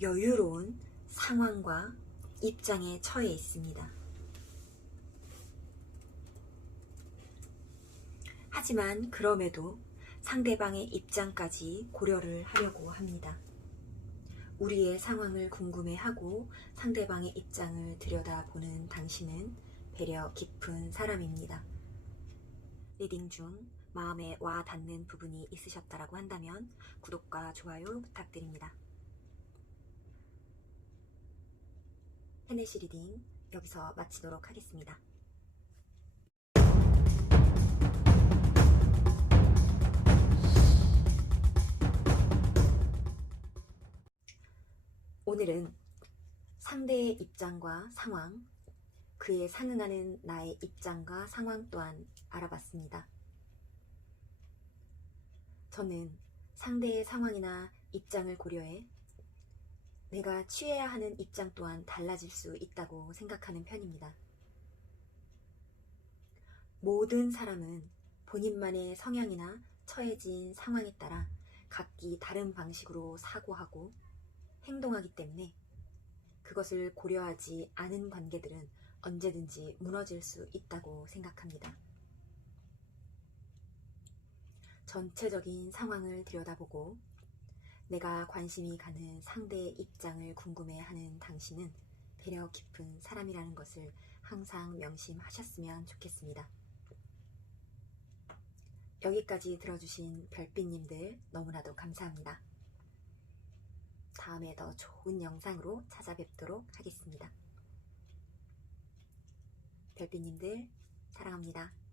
여유로운 상황과 입장에 처해 있습니다. 하지만 그럼에도 상대방의 입장까지 고려를 하려고 합니다. 우리의 상황을 궁금해하고 상대방의 입장을 들여다보는 당신은 배려 깊은 사람입니다. 리딩 중 마음에 와 닿는 부분이 있으셨다라고 한다면 구독과 좋아요 부탁드립니다. 헤네시 리딩 여기서 마치도록 하겠습니다. 오늘은 상대의 입장과 상황, 그에 상응하는 나의 입장과 상황 또한 알아봤습니다. 저는 상대의 상황이나 입장을 고려해 내가 취해야 하는 입장 또한 달라질 수 있다고 생각하는 편입니다. 모든 사람은 본인만의 성향이나 처해진 상황에 따라 각기 다른 방식으로 사고하고 행동하기 때문에 그것을 고려하지 않은 관계들은 언제든지 무너질 수 있다고 생각합니다. 전체적인 상황을 들여다보고 내가 관심이 가는 상대의 입장을 궁금해하는 당신은 배려 깊은 사람이라는 것을 항상 명심하셨으면 좋겠습니다. 여기까지 들어주신 별빛님들 너무나도 감사합니다. 다음에 더 좋은 영상으로 찾아뵙도록 하겠습니다. 별빛님들 사랑합니다.